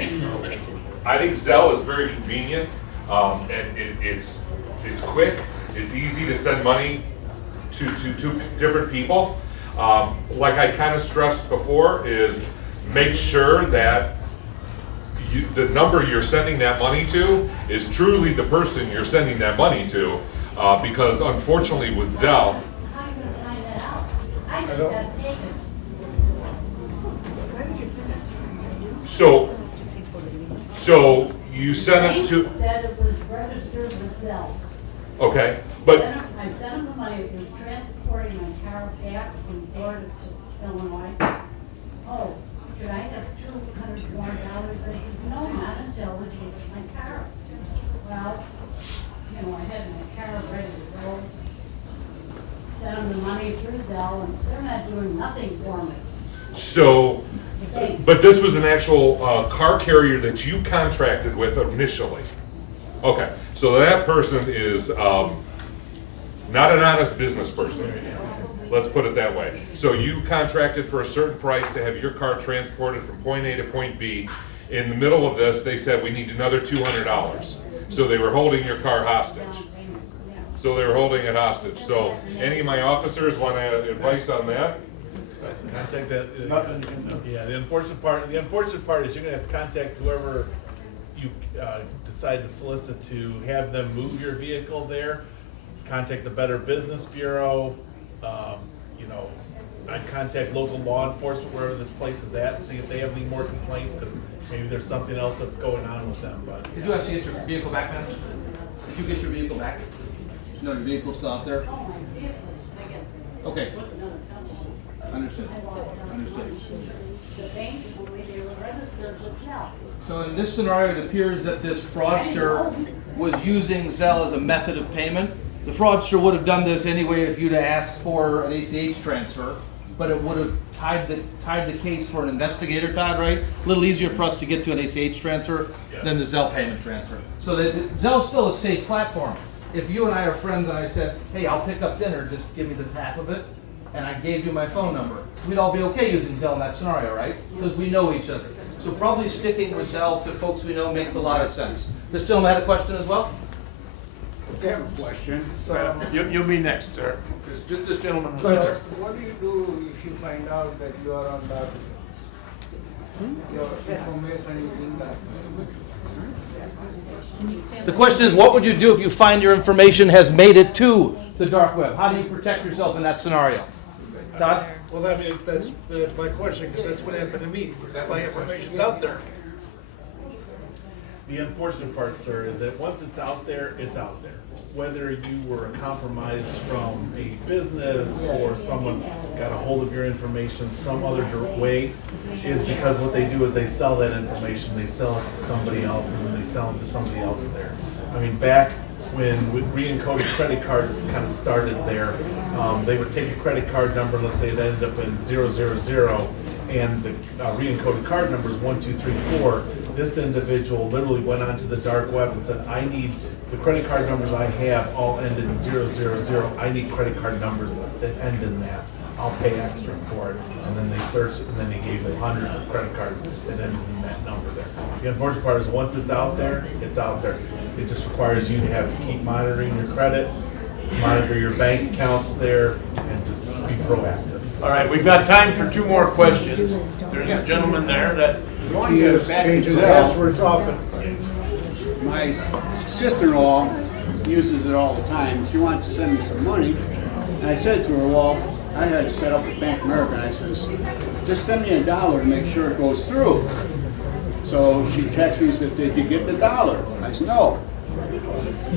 think Zelle is very convenient. It's quick. It's easy to send money to different people. Like I kind of stressed before, is make sure that the number you're sending that money to is truly the person you're sending that money to, because unfortunately with Zelle, so you send it to, Said it was registered with Zelle. okay, but I sent them the money, it was transporting my car back from Florida to Illinois. Oh, could I have $200 more? I said, no, not until it hits my car. Well, you know, I had my car ready to go. Sent them the money through Zelle, and they're not doing nothing for me. so, but this was an actual car carrier that you contracted with initially. Okay, so that person is not an honest business person. Let's put it that way. So you contracted for a certain price to have your car transported from point A to point B. In the middle of this, they said, we need another $200. So they were holding your car hostage. So they were holding it hostage. So any of my officers want advice on that? Contact that. Nothing you can do. Yeah, the unfortunate part is you're gonna have to contact whoever you decide to solicit to have them move your vehicle there. Contact the Better Business Bureau. You know, I'd contact local law enforcement wherever this place is at and see if they have any more complaints, because maybe there's something else that's going on with them, but. Did you actually get your vehicle back, man? Did you get your vehicle back? No, your vehicle's still out there? Okay. Understood. The bank, the way they were registered with Zelle. So in this scenario, it appears that this fraudster was using Zelle as a method of payment. The fraudster would have done this anyway if you'd have asked for an ACH transfer, but it would have tied the case for an investigator, Todd, right? A little easier for us to get to an ACH transfer than the Zelle payment transfer. So Zelle's still a safe platform. If you and I are friends and I said, hey, I'll pick up dinner, just give me the half of it, and I gave you my phone number, we'd all be okay using Zelle in that scenario, right? Because we know each other. So probably sticking with Zelle to folks we know makes a lot of sense. This gentleman had a question as well? I have a question. You'll be next, sir. This gentleman. Go ahead, sir. What do you do if you find out that you are on that, your information is in that? The question is, what would you do if you find your information has made it to the dark web? How do you protect yourself in that scenario? Todd? Well, that's my question, because that's what happened to me. My information's out there. The unfortunate part, sir, is that once it's out there, it's out there. Whether you were compromised from a business or someone got a hold of your information some other way, is because what they do is they sell that information, they sell it to somebody else, and then they sell it to somebody else there. I mean, back when re-encoded credit cards kind of started there, they would take a credit card number, let's say it ended up in 000, and the re-encoded card number is 1234. This individual literally went onto the dark web and said, I need the credit card numbers I have all end in 000. I need credit card numbers that end in that. I'll pay extra for it. And then they searched it, and then they gave them hundreds of credit cards that ended in that number there. The unfortunate part is once it's out there, it's out there. It just requires you to have to keep monitoring your credit, monitor your bank accounts there, and just be proactive. All right, we've got time for 2 more questions. There's a gentleman there that. He is changing passwords often. My sister-in-law uses it all the time. She wants to send me some money. And I said to her, well, I had to set up with Bank of America. And I says, just send me $1 to make sure it goes through. So she texted me and said, did you get the $1? I said, no.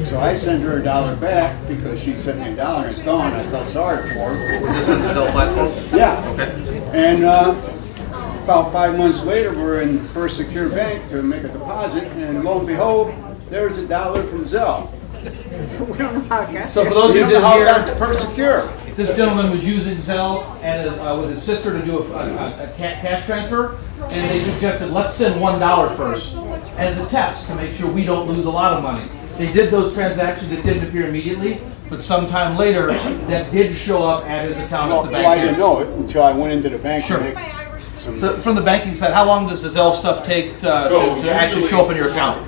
So I sent her $1 back because she sent me $1 and it's gone. I felt sorry for her. Was this in the Zelle platform? Yeah. Okay. And about 5 months later, we're in First Secure Bank to make a deposit, and lo and behold, there's $1 from Zelle. So for those of you who didn't how hear, that's First Secure. This gentleman was using Zelle and with his sister to do a cash transfer, and they suggested, let's send $1 first as a test to make sure we don't lose a lot of money. They did those transactions, it didn't appear immediately, but sometime later, that did show up at his account at the bank. Well, I didn't know it until I went into the bank Sure. to make some. So from the banking side, how long does the Zelle stuff take to actually show up in your account?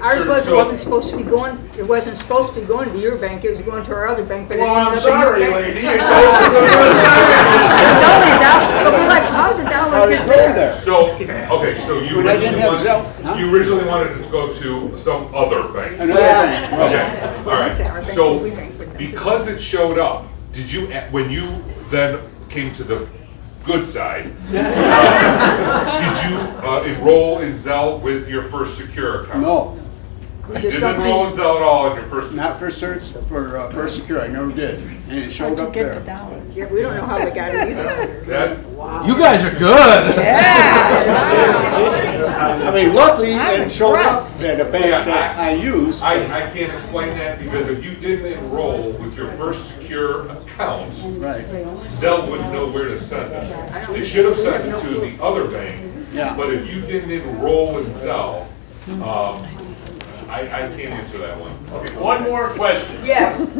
Ours wasn't supposed to be going, it wasn't supposed to be going to your bank, it was going to our other bank, but it Well, I'm ended up in your sorry, bank. lady. It was only that, but we're like, how did that How one did get it go there? there? So, okay, so you When I didn't originally have wanted, Zelle, huh? you originally wanted to go to some other bank. Another bank, right. Okay, all right. So, because it showed up, did you, when you then came to the good side, did you enroll in Zelle with your First Secure account? No, You didn't enroll in Zelle at all in your first. not for search, for First Secure, I never did, and it showed up there. Yeah, we don't know how they got it either. That, You guys are good. I mean, luckily, it showed up at a bank that I use. I can't explain that because if you didn't enroll with your First Secure account, Right. Zelle wouldn't know where to send it. They should have sent it to the other bank, Yeah. but if you didn't enroll in Zelle, I can't answer that one. Okay, one more question. Yes.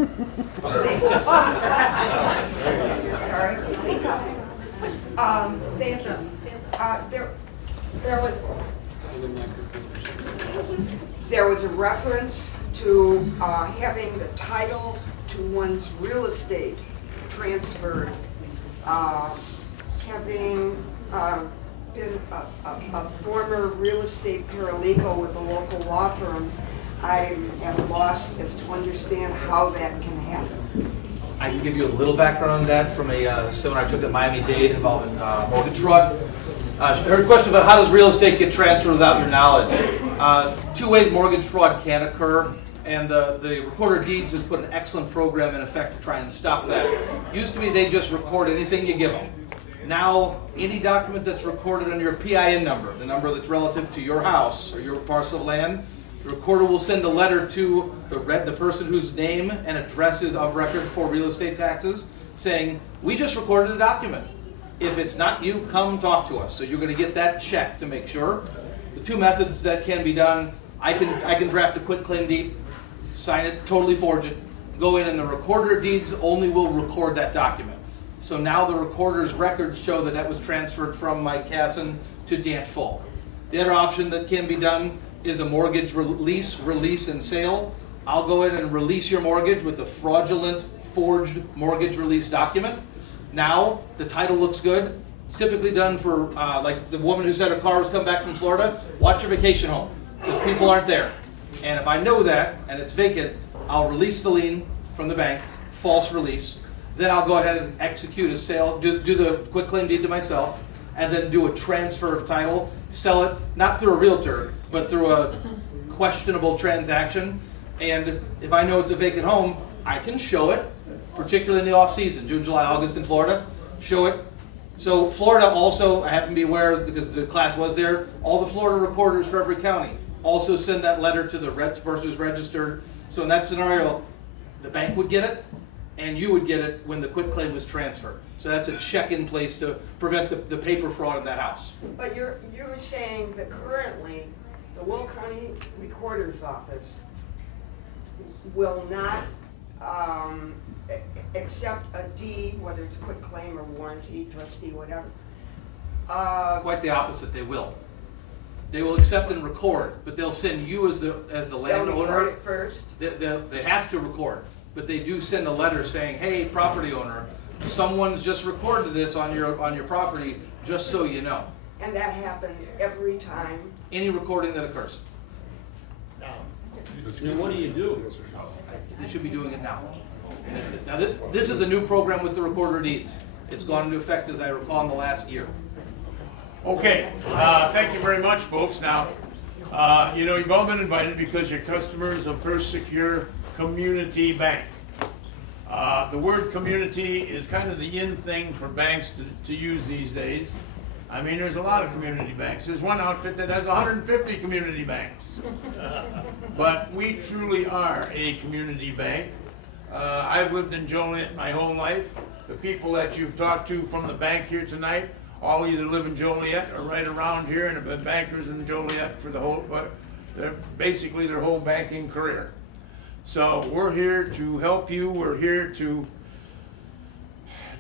Sorry. Thank you. There was a reference to having the title to one's real estate transferred. Having been a former real estate paralegal with a local law firm, I'm at a loss as to understand how that can happen. I can give you a little background on that from a seminar I took at Miami-Dade involving mortgage fraud. I heard a question about how does real estate get transferred without your knowledge. Two ways mortgage fraud can occur, and the Recorder of Deeds has put an excellent program in effect to try and stop that. Used to be they just record anything you give them. Now, any document that's recorded under your PIN number, the number that's relative to your house or your parcel of land, the recorder will send a letter to the person whose name and address is of record for real estate taxes, saying, we just recorded a document. If it's not you, come talk to us. So you're going to get that check to make sure. The two methods that can be done, I can draft a quitclaim deed, sign it, totally forge it, go in, and the Recorder of Deeds only will record that document. So now the recorder's records show that that was transferred from Mike Casson to Dan Full. The other option that can be done is a mortgage release, and sale. I'll go in and release your mortgage with a fraudulent forged mortgage release document. Now, the title looks good. It's typically done for, like the woman who said her car was coming back from Florida, watch your vacation home, because people aren't there. And if I know that, and it's vacant, I'll release the lien from the bank, false release. Then I'll go ahead and execute a sale, do the quitclaim deed to myself, and then do a transfer of title, sell it, not through a realtor, but through a questionable transaction. And if I know it's a vacant home, I can show it, particularly in the off-season, June, July, August in Florida, show it. So Florida also, I happen to be aware, because the class was there, all the Florida recorders for every county also send that letter to the person who's registered. So in that scenario, the bank would get it, and you would get it when the quitclaim was transferred. So that's a check in place to prevent the paper fraud in that house. But you're saying that currently, the Will County Recorder's Office will not accept a deed, whether it's quitclaim or warranty, trustee, whatever. Quite the opposite, they will. They will accept and record, but they'll send you as the landowner. They'll record it first. They have to record, but they do send a letter saying, hey, property owner, someone's just recorded this on your property, just so you know. And that happens every time. Any recording that occurs. Then what do you do? They should be doing it now. Now, this is a new program with the Recorder of Deeds. It's gone into effect, as I recall, in the last year. Okay, thank you very much, folks. Now, you know, you've all been invited because you're customers of First Secure Community Bank. The word community is kind of the in thing for banks to use these days. I mean, there's a lot of community banks. There's one outfit that has 150 community banks. But we truly are a community bank. I've lived in Joliet my whole life. The people that you've talked to from the bank here tonight all either live in Joliet or right around here and have been bankers in Joliet for the whole, they're basically their whole banking career. So we're here to help you. We're here to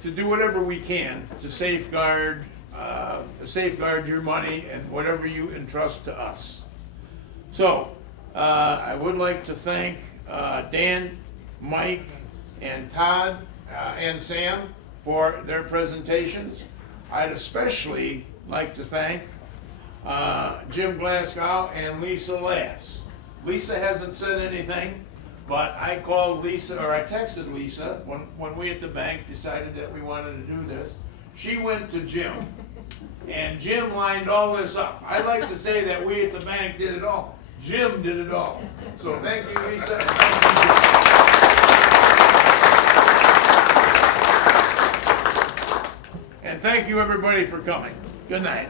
do whatever we can to safeguard your money and whatever you entrust to us. So I would like to thank Dan, Mike, and Todd and Sam for their presentations. I'd especially like to thank Jim Glasgow and Lisa Lass. Lisa hasn't said anything, but I called Lisa, or I texted Lisa when we at the bank decided that we wanted to do this. She went to Jim, and Jim lined all this up. I'd like to say that we at the bank did it all. Jim did it all. So thank you, Lisa. And thank you, Jim. And thank you, everybody, for coming. Good night.